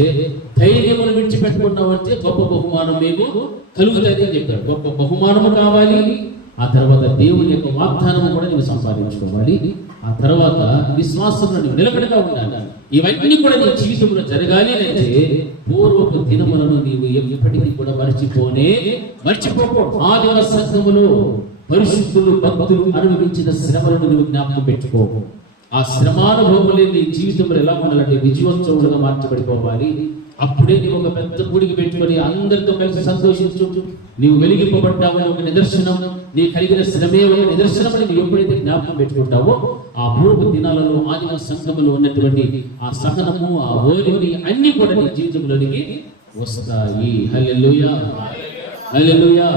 ధైర్యమును విడిచిపెట్టుకున్నామంటే గొప్ప బహుమానం మేము కలుగుతుంది అని చెప్పారు. గొప్ప బహుమానము కావాలి. ఆ తర్వాత దేవుని యొక్క వాగ్దానము కూడా నువ్వు సంపాదించుకోవాలి. ఆ తర్వాత విశ్వాసంలో నువ్వు నిలకడగా ఉండాలి. ఇవన్నీ కూడా నీ జీవితంలో జరగాలి అంటే పూర్వపు దినములను నీవు ఎప్పటికీ కూడా మర్చిపోకూడదు. ఆదిమ సంఘములో పరిశుద్ధులు భక్తులు అనుభవించిన శ్రమలను నువ్వు జ్ఞాపకం పెట్టుకో. ఆ శ్రమానుభవములే నీ జీవితంలో ఎలా ఉండాలంటే విజయోత్సవులుగా మార్చబడిపోవాలి. అప్పుడే నీవు ఒక పెద్ద గుడికి పెట్టుకొని అందరితో కలిసి సంతోషించు. నీవు వెలిగింపబడ్డావు ఒక నిదర్శనం, నీ కలిగిన శ్రమే ఒక నిదర్శనం అని నువ్వు ఎప్పుడైతే జ్ఞాపకం పెట్టుకుంటావో ఆ పూర్వ దినాలలో ఆదిమ సంఘములో ఉన్నటువంటి ఆ సహనము, ఆ ఓరిమి అన్ని కూడా నీ జీవితంలోనికి వస్తాయి. హల్లెలూయా, హల్లెలూయా,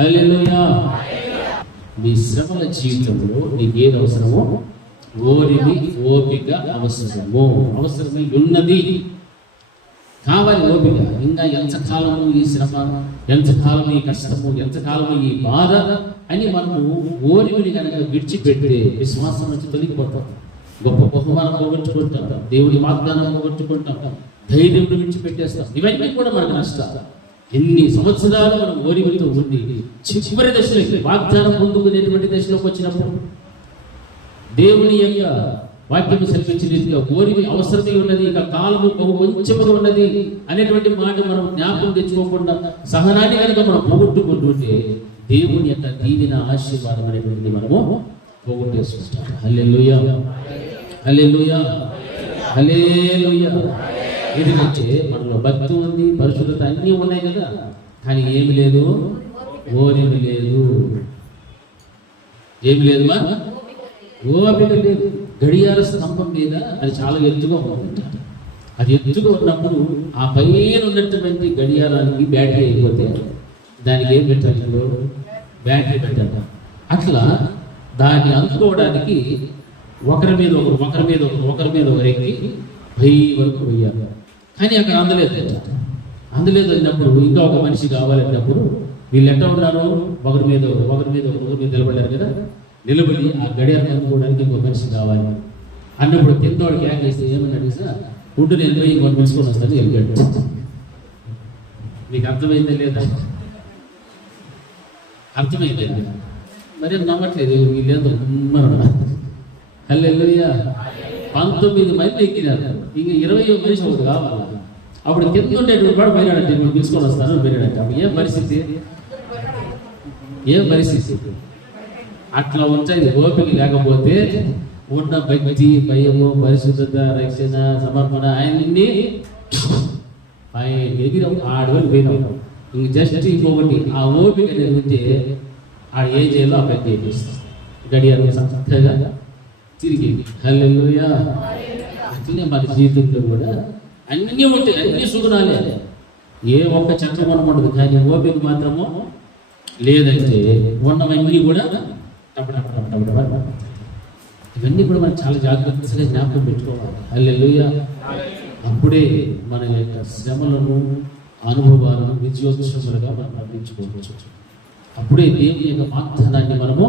హల్లెలూయా. నీ శ్రమల జీవితంలో నీకు ఏది అవసరమో ఓరిమి, ఓపిక అవసరమై ఉన్నది. కావాలి ఓపిక. ఇంకా ఎంతకాలము ఈ శ్రమ, ఎంతకాలము ఈ కష్టము, ఎంతకాలము ఈ బాధ అని మనము ఓరిమిని కనుక విడిచిపెట్టే విశ్వాసం నుంచి తొలగిపోతాం. గొప్ప బహుమానం పోగొట్టుకుంటాం, దేవుడి వాగ్దానం పోగొట్టుకుంటాం, ధైర్యం విడిచిపెట్టేస్తాం. ఇవన్నీ కూడా మనకు నష్టాలు. ఎన్ని సంవత్సరాలు మనం ఓరిమితో ఉండి చివరి దశలోకి వాగ్దానం పొందుకునేటువంటి దశలోకి వచ్చినప్పుడు దేవుని యొక్క వాక్యం సెలవించిన రీతిగా ఓరిమి అవసరమే ఉన్నది, ఇక కాలము బహు కొంచెముగా ఉన్నది అనేటువంటి మాట మనం జ్ఞాపకం తెచ్చుకోకుండా సహనాన్ని కనుక మనం పోగొట్టుకుంటుంటే దేవుని యొక్క దీవెన ఆశీర్వాదం అనేటువంటిది మనము పోగొట్టేసుకుంటాం. హల్లెలూయా, హల్లెలూయా, హల్లెలూయా. ఎందుకంటే మనలో భక్తి ఉంది, పరిశుద్ధత అన్నీ ఉన్నాయి కదా, కానీ ఏమి లేదు, ఓరిమి లేదు. ఏమి లేదు మా ఓపిక లేదు. గడియార స్తంభం మీద అది చాలా ఎత్తుగా ఉంటుంది. అది ఎత్తుగా ఉన్నప్పుడు ఆ పైన ఉన్నటువంటి గడియారానికి బ్యాటరీ అయిపోతే దానికి ఏం పెట్టాలి, బ్యాటరీ పెట్టాలి. అట్లా దాన్ని అందుకోవడానికి ఒకరి మీద ఒకరు ఎక్కి పై వరకు పోయాలి. కానీ అక్కడ అందలేదు అన్నప్పుడు ఇంకా ఒక మనిషి కావాలన్నప్పుడు వీళ్ళు ఎట్లా ఉన్నారు, ఒకరి మీద నిలబడ్డారు కదా, నిలబడి ఆ గడియారం అందుకోవడానికి ఇంకో మనిషి కావాలి అన్నప్పుడు కింద వాడికి యాడ్ చేస్తే ఏమని అడిగితే ఫుడ్ నేను పోయి ఇంకొని పిలుచుకొని వస్తాను వెళ్ళాడు. మీకు అర్థమైందే లేదా? అర్థమైందే మరి నమ్మట్లేదు వీళ్ళేదో హల్లెలూయా. 19 మంది ఎక్కినారు, ఇంక 20వ మనిషి ఒకటి కావాలి. అప్పుడు కింద ఉండేటువంటి వాడు పోయినాడంటే నేను పిలుచుకొని వస్తాను పోయినాడంటే అప్పుడు ఏం పరిస్థితి అట్లా ఉంటాయి. ఓపిక లేకపోతే ఉన్న భక్తి, భయము, పరిశుద్ధత, రక్షణ, సమర్పణ అన్ని ఆయన ఎగిరి ఆడవాళ్ళు పోయినావు. ఇంక జస్ట్ ఇంకొకటి ఆ ఓపిక అనేది ఉంటే ఆడ ఏం చేయాలో ఆ పని చేపిస్తాం. గడియారం చక్కగా తిరిగి హల్లెలూయా. అట్లనే మన జీవితంలో కూడా అన్నీ ఉంటాయి, అన్ని సుగుణాలే, ఏ ఒక్క చక్రమనం ఉండదు. కానీ ఓపిక మాత్రము లేదంటే ఉన్నవన్నీ కూడా ఇవన్నీ కూడా మనం చాలా జాగ్రత్తగా జ్ఞాపకం పెట్టుకోవాలి. హల్లెలూయా. అప్పుడే మన యొక్క శ్రమలను, అనుభవాలను విజయోత్సవాలుగా మనం అందించుకోవచ్చు. అప్పుడే దేవుని యొక్క వాగ్దానాన్ని మనము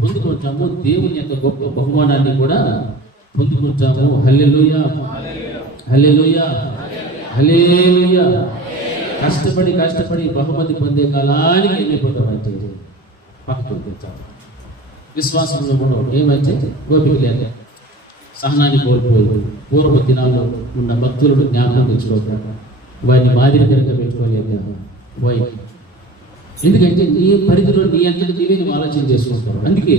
పొందుకుంటాము, దేవుని యొక్క గొప్ప బహుమానాన్ని కూడా పొందుకుంటాము. హల్లెలూయా, హల్లెలూయా, హల్లెలూయా. కష్టపడి బహుమతి పొందే కాలానికి వెళ్ళిపోతామంటే పక్కకు వెళ్తాం. విశ్వాసంలో కూడా ఏమంటే ఓపిక లేక సహనాన్ని కోల్పోయి పూర్వ దినాల్లో ఉన్న భక్తులను జ్ఞాపకం తెచ్చుకోక వారిని మాదిరికరంగా పెట్టుకోలేక పోయి, ఎందుకంటే నీ పరిధిలో నీ అంతటి నీవే నువ్వు ఆలోచన చేసుకుంటావు. అందుకే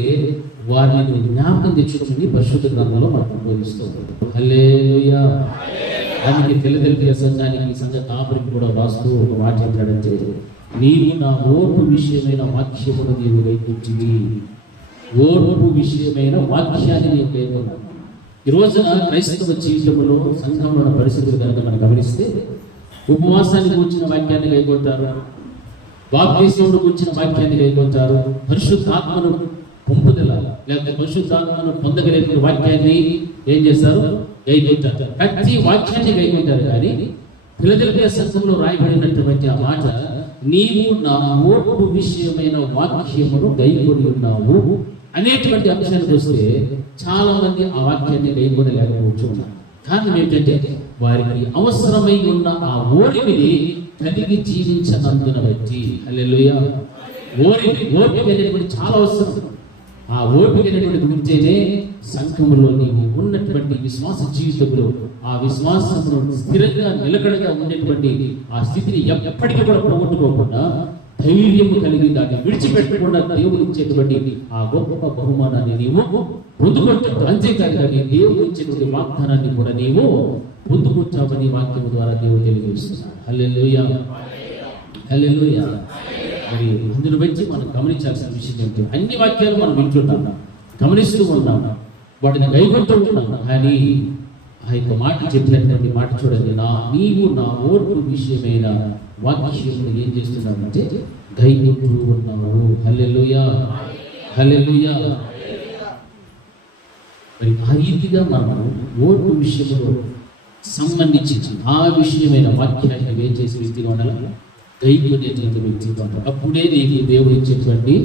వారిని జ్ఞాపకం తెచ్చుకోమని పరిశుద్ధ గ్రంథంలో మనకు బోధిస్తుంది. హల్లెలూయా. అందుకే ఫిలదెల్ఫియా సంఘానికి, సంఘ కాపురికి కూడా రాస్తూ ఒక మాట చెప్పాడంటే, నీవు నా ఓర్పు విషయమైన వాక్యమును నీవు గైకొంటివి. ఓర్పు విషయమైన వాక్యాన్ని నీవు గైకొన్నావు. ఈ రోజున క్రైస్తవ జీవితంలో సంఘంలో పరిస్థితులు కనుక మనం గమనిస్తే, ఉపవాసానికి కూర్చున్న వాక్యాన్ని గైకొంటారు, బాప్తిస్మమును కూర్చున్న వాక్యాన్ని గైకొంటారు, పరిశుద్ధాత్మను పొందుదల లేకపోతే పరిశుద్ధాత్మను పొందగలిగిన వాక్యాన్ని ఏం చేస్తారు, గైకొంటారు. ప్రతి వాక్యాన్ని గైకొంటారు. కానీ ఫిలదెల్ఫియా సంఘంలో రాయబడినటువంటి ఆ మాట, నీవు నా ఓర్పు విషయమైన వాక్యమును గైకొని ఉన్నావు అనేటువంటి అంశానికి వస్తే చాలా మంది ఆ వాక్యాన్ని గైకొని లేకపోవచ్చు. కారణం ఏంటంటే వారికి అవసరమై ఉన్న ఆ ఓర్మిని కలిగి జీవించనందున బట్టి. హల్లెలూయా. ఓర్మిక అనేటువంటి చాలా అవసరం. ఆ ఓపిక అనేటువంటి ఉంటేనే సంఘములో నీవు ఉన్నటువంటి విశ్వాస జీవితంలో ఆ విశ్వాసమును స్థిరంగా నిలకడగా ఉండేటువంటి ఆ స్థితిని ఎప్పటికీ కూడా పోగొట్టుకోకుండా ధైర్యము కలిగి దాన్ని విడిచిపెట్టకుండా దేవుడు ఇచ్చేటువంటి ఆ గొప్ప బహుమానాన్ని నీవు పొందుకుంటావు. అంతేకాదు కానీ దేవుడు ఇచ్చేటువంటి వాగ్దానాన్ని కూడా నీవు పొందుకుంటావని వాక్యము ద్వారా దేవుడు తెలియజేస్తున్నాడు. హల్లెలూయా, హల్లెలూయా. మరి అందును బట్టి మనం గమనించాల్సిన విషయం ఏంటి, అన్ని వాక్యాలు మనం వింటున్నాం, గమనిస్తూ ఉన్నాం, వాటిని గైకొంటూ ఉన్నాం. కానీ ఆ యొక్క మాట చెప్పినటువంటి మాట చూడండి, నీవు నా ఓర్పు విషయమైన వాక్యమును ఏం చేస్తున్నావంటే గైకొంటూ ఉన్నావు. హల్లెలూయా, హల్లెలూయా. మరి ఆ రీతిగా మనం ఓర్పు విషయంలో సంబంధించి ఆ విషయమైన వాక్యాన్ని ఏం చేసే వ్యక్తిగా ఉండాలి, గైకొనేటువంటి వ్యక్తిగా ఉండాలి. అప్పుడే నీకు దేవుడు ఇచ్చేటువంటి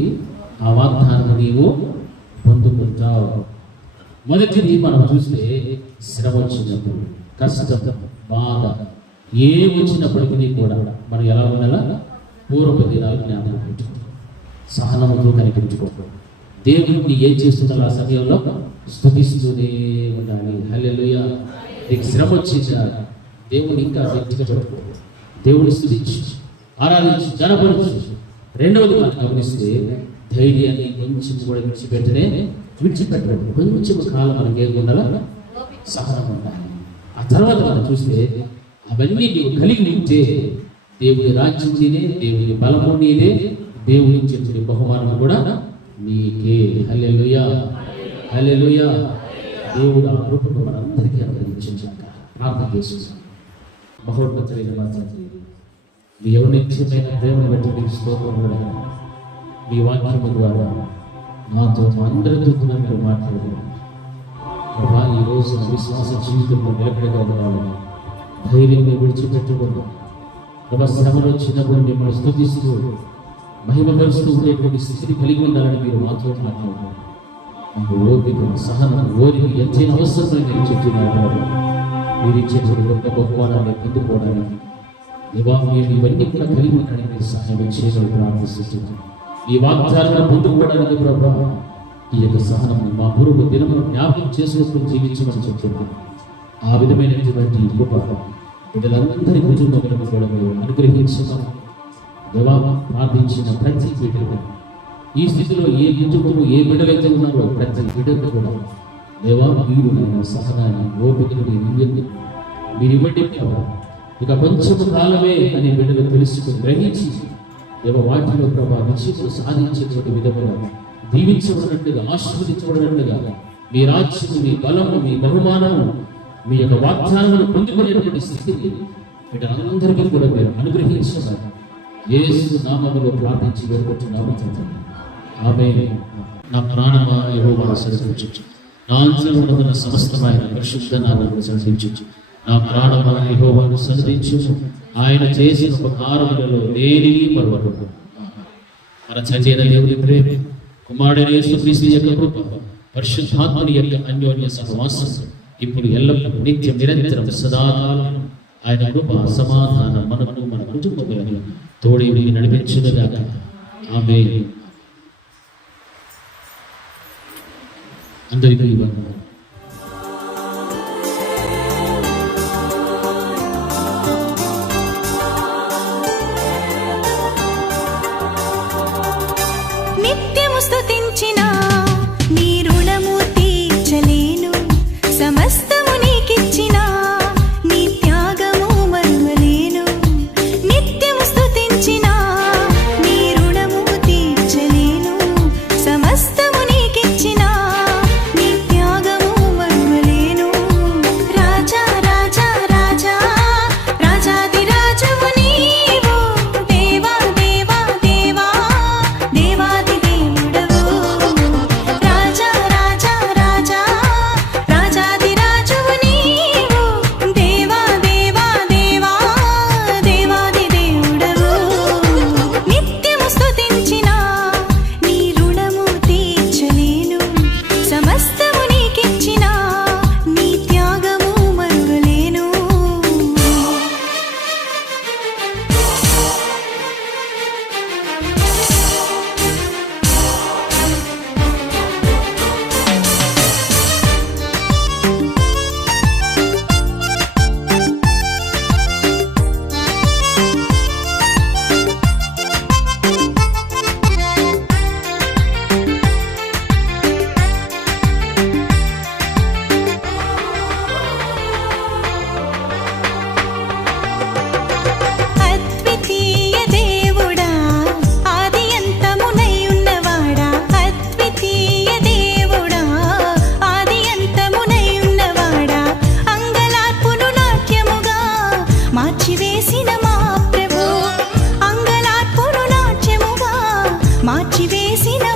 ఆ వాగ్దానం నీవు పొందుకుంటావు. మొదటిది మనం చూస్తే శ్రమ వచ్చినప్పుడు, కష్టం, బాధ ఏ వచ్చినప్పటికీ కూడా మనం ఎలా ఉండాలా, పూర్వ దినాలు జ్ఞాపకం పెట్టుకుంటాం, సహనముతో కనిపించుకోవడం, దేవుడిని ఏం చేస్తున్నారు ఆ సమయంలో స్తుతిస్తూనే ఉండాలి. హల్లెలూయా. నీకు శ్రమ వచ్చిందా, దేవుని ఇంకా గట్టిగా పెట్టుకో, దేవుని స్తుతించు, ఆరాధించు, జనపరచు. రెండవది మనం గమనిస్తే ధైర్యాన్ని కొంచెం కూడా విడిచిపెట్టడం, కొంచెం కాలం మనకి ఏం ఉండాలా, సహనం ఉండాలి. ఆ తర్వాత మనం చూస్తే అవన్నీ నీవు కలిగి ఉంటే దేవుని రాజ్యం నీదే, దేవుని బలము నీదే, దేవుని ఇచ్చే బహుమానం కూడా నీకే. హల్లెలూయా, హల్లెలూయా. దేవుడు ఆ కృపను మనందరికీ అనుగ్రహించాక ప్రార్థన చేసుకుంటాం. మహోన్నతుడైన మా తండ్రి, మీ ఔన్నత్యమైన ప్రేమను బట్టి మీకు స్తోత్రములు. మీ వాక్యము ద్వారా నాతో మా అందరితో కూడా మీరు మాట్లాడారు ప్రభా. ఈ రోజు విశ్వాస జీవితంలో నిలకడగా ఉండాలని, ధైర్యంగా విడిచిపెట్టుకున్నాం ప్రభా. శ్రమలు వచ్చినప్పుడు మిమ్మల్ని స్తుతిస్తూ మహిమపరుస్తూ ఉండేటువంటి స్థితిని కలిగి ఉండాలని మీరు మాతో మాట్లాడారు. మాకు ఓపిక, సహనం, ఓరిక ఎంతైనా అవసరమని నేను చెప్తున్నాను. మీరు ఇచ్చేటువంటి గొప్ప బహుమానాన్ని పొందుకోవడానికి దేవా మేము ఇవన్నీ కూడా కలిగి ఉండడానికి మీరు సహాయం చేయగలి ప్రార్థిస్తున్నాను. ఈ వాగ్దానాన్ని పొందుకోవడానికి ప్రభా ఈ యొక్క సహనం మా గురువు దినమును జ్ఞాపకం చేసుకుని జీవించమని చెప్తున్నాను. ఆ విధమైనటువంటి గొప్ప బిడ్డలందరి కుటుంబములను కూడా మీరు అనుగ్రహించమని దేవా ప్రార్థించిన ప్రతి బిడ్డలు ఈ స్థితిలో ఏ కుటుంబము ఏ బిడ్డలైతే ఉన్నారో ప్రతి బిడ్డలు కూడా దేవా మీరు సహనాన్ని ఓపికను మీరు ఇవ్వండి. ఇక కొంచెం కాలమే అనే బిడ్డలు తెలుసుకుని గ్రహించి దేవ వాటిలో ప్రభా విజయములు సాధించేటువంటి విధముగా దీవించబడినట్టుగా ఆశీర్వదించబడినట్టుగా మీ రాజ్యము, మీ బలము, మీ బహుమానము, మీ యొక్క వాగ్దానమును పొందుకునేటువంటి స్థితిని వీటందరికీ కూడా మీరు అనుగ్రహించారు. యేసు నామములో ప్రార్థించి వేడుకుంటున్నాము తండ్రి. ఆమేన్. నా ప్రాణమా యెహోవాను స్తుతించు, నా అంతరంగమున సమస్తమైన పరిశుద్ధ నామమును స్తుతించు. నా ప్రాణమా యెహోవాను స్తుతించు, ఆయన చేసిన ఉపకారములలో దేనిని మరువకు. మన చచేత దేవుని ప్రేమ, కుమారుడైన యేసుక్రీస్తు యొక్క కృప, పరిశుద్ధాత్మని యొక్క అన్యోన్య సహవాసం ఇప్పుడు ఎల్లప్పుడూ నిత్యం నిరంతరం సదాకాలం ఆయన కృప సమాధానం మనకు మన కుటుంబములను తోడి నడిపించుగాక. ఆమేన్. అందరికీ వందనాలు. నిత్యము స్తుతించిన నీ రుణము తీర్చలేను, సమస్తము నీకిచ్చిన నీ త్యాగము మరువలేను. నిత్యము స్తుతించిన నీ రుణము తీర్చలేను, సమస్తము నీకిచ్చిన నీ త్యాగము మరువలేను. రాజా రాజా రాజా రాజాది రాజవు నీవు, దేవా దేవా దేవా దేవాది దేవుడవు. రాజా రాజా రాజా రాజాది రాజవు నీవు, దేవా దేవా దేవా దేవాది దేవుడవు. నిత్యము స్తుతించిన నీ రుణము తీర్చలేను, సమస్తము నీకిచ్చిన నీ త్యాగము మరువలేను. అద్వితీయ దేవుడా, ఆది అంతమునై ఉన్నవాడా, అద్వితీయ దేవుడా, ఆది అంతమునై ఉన్నవాడా, అంగలార్పును నాట్యముగా మార్చివేసిన మా ప్రభు, అంగలార్పును నాట్యముగా మార్చివేసిన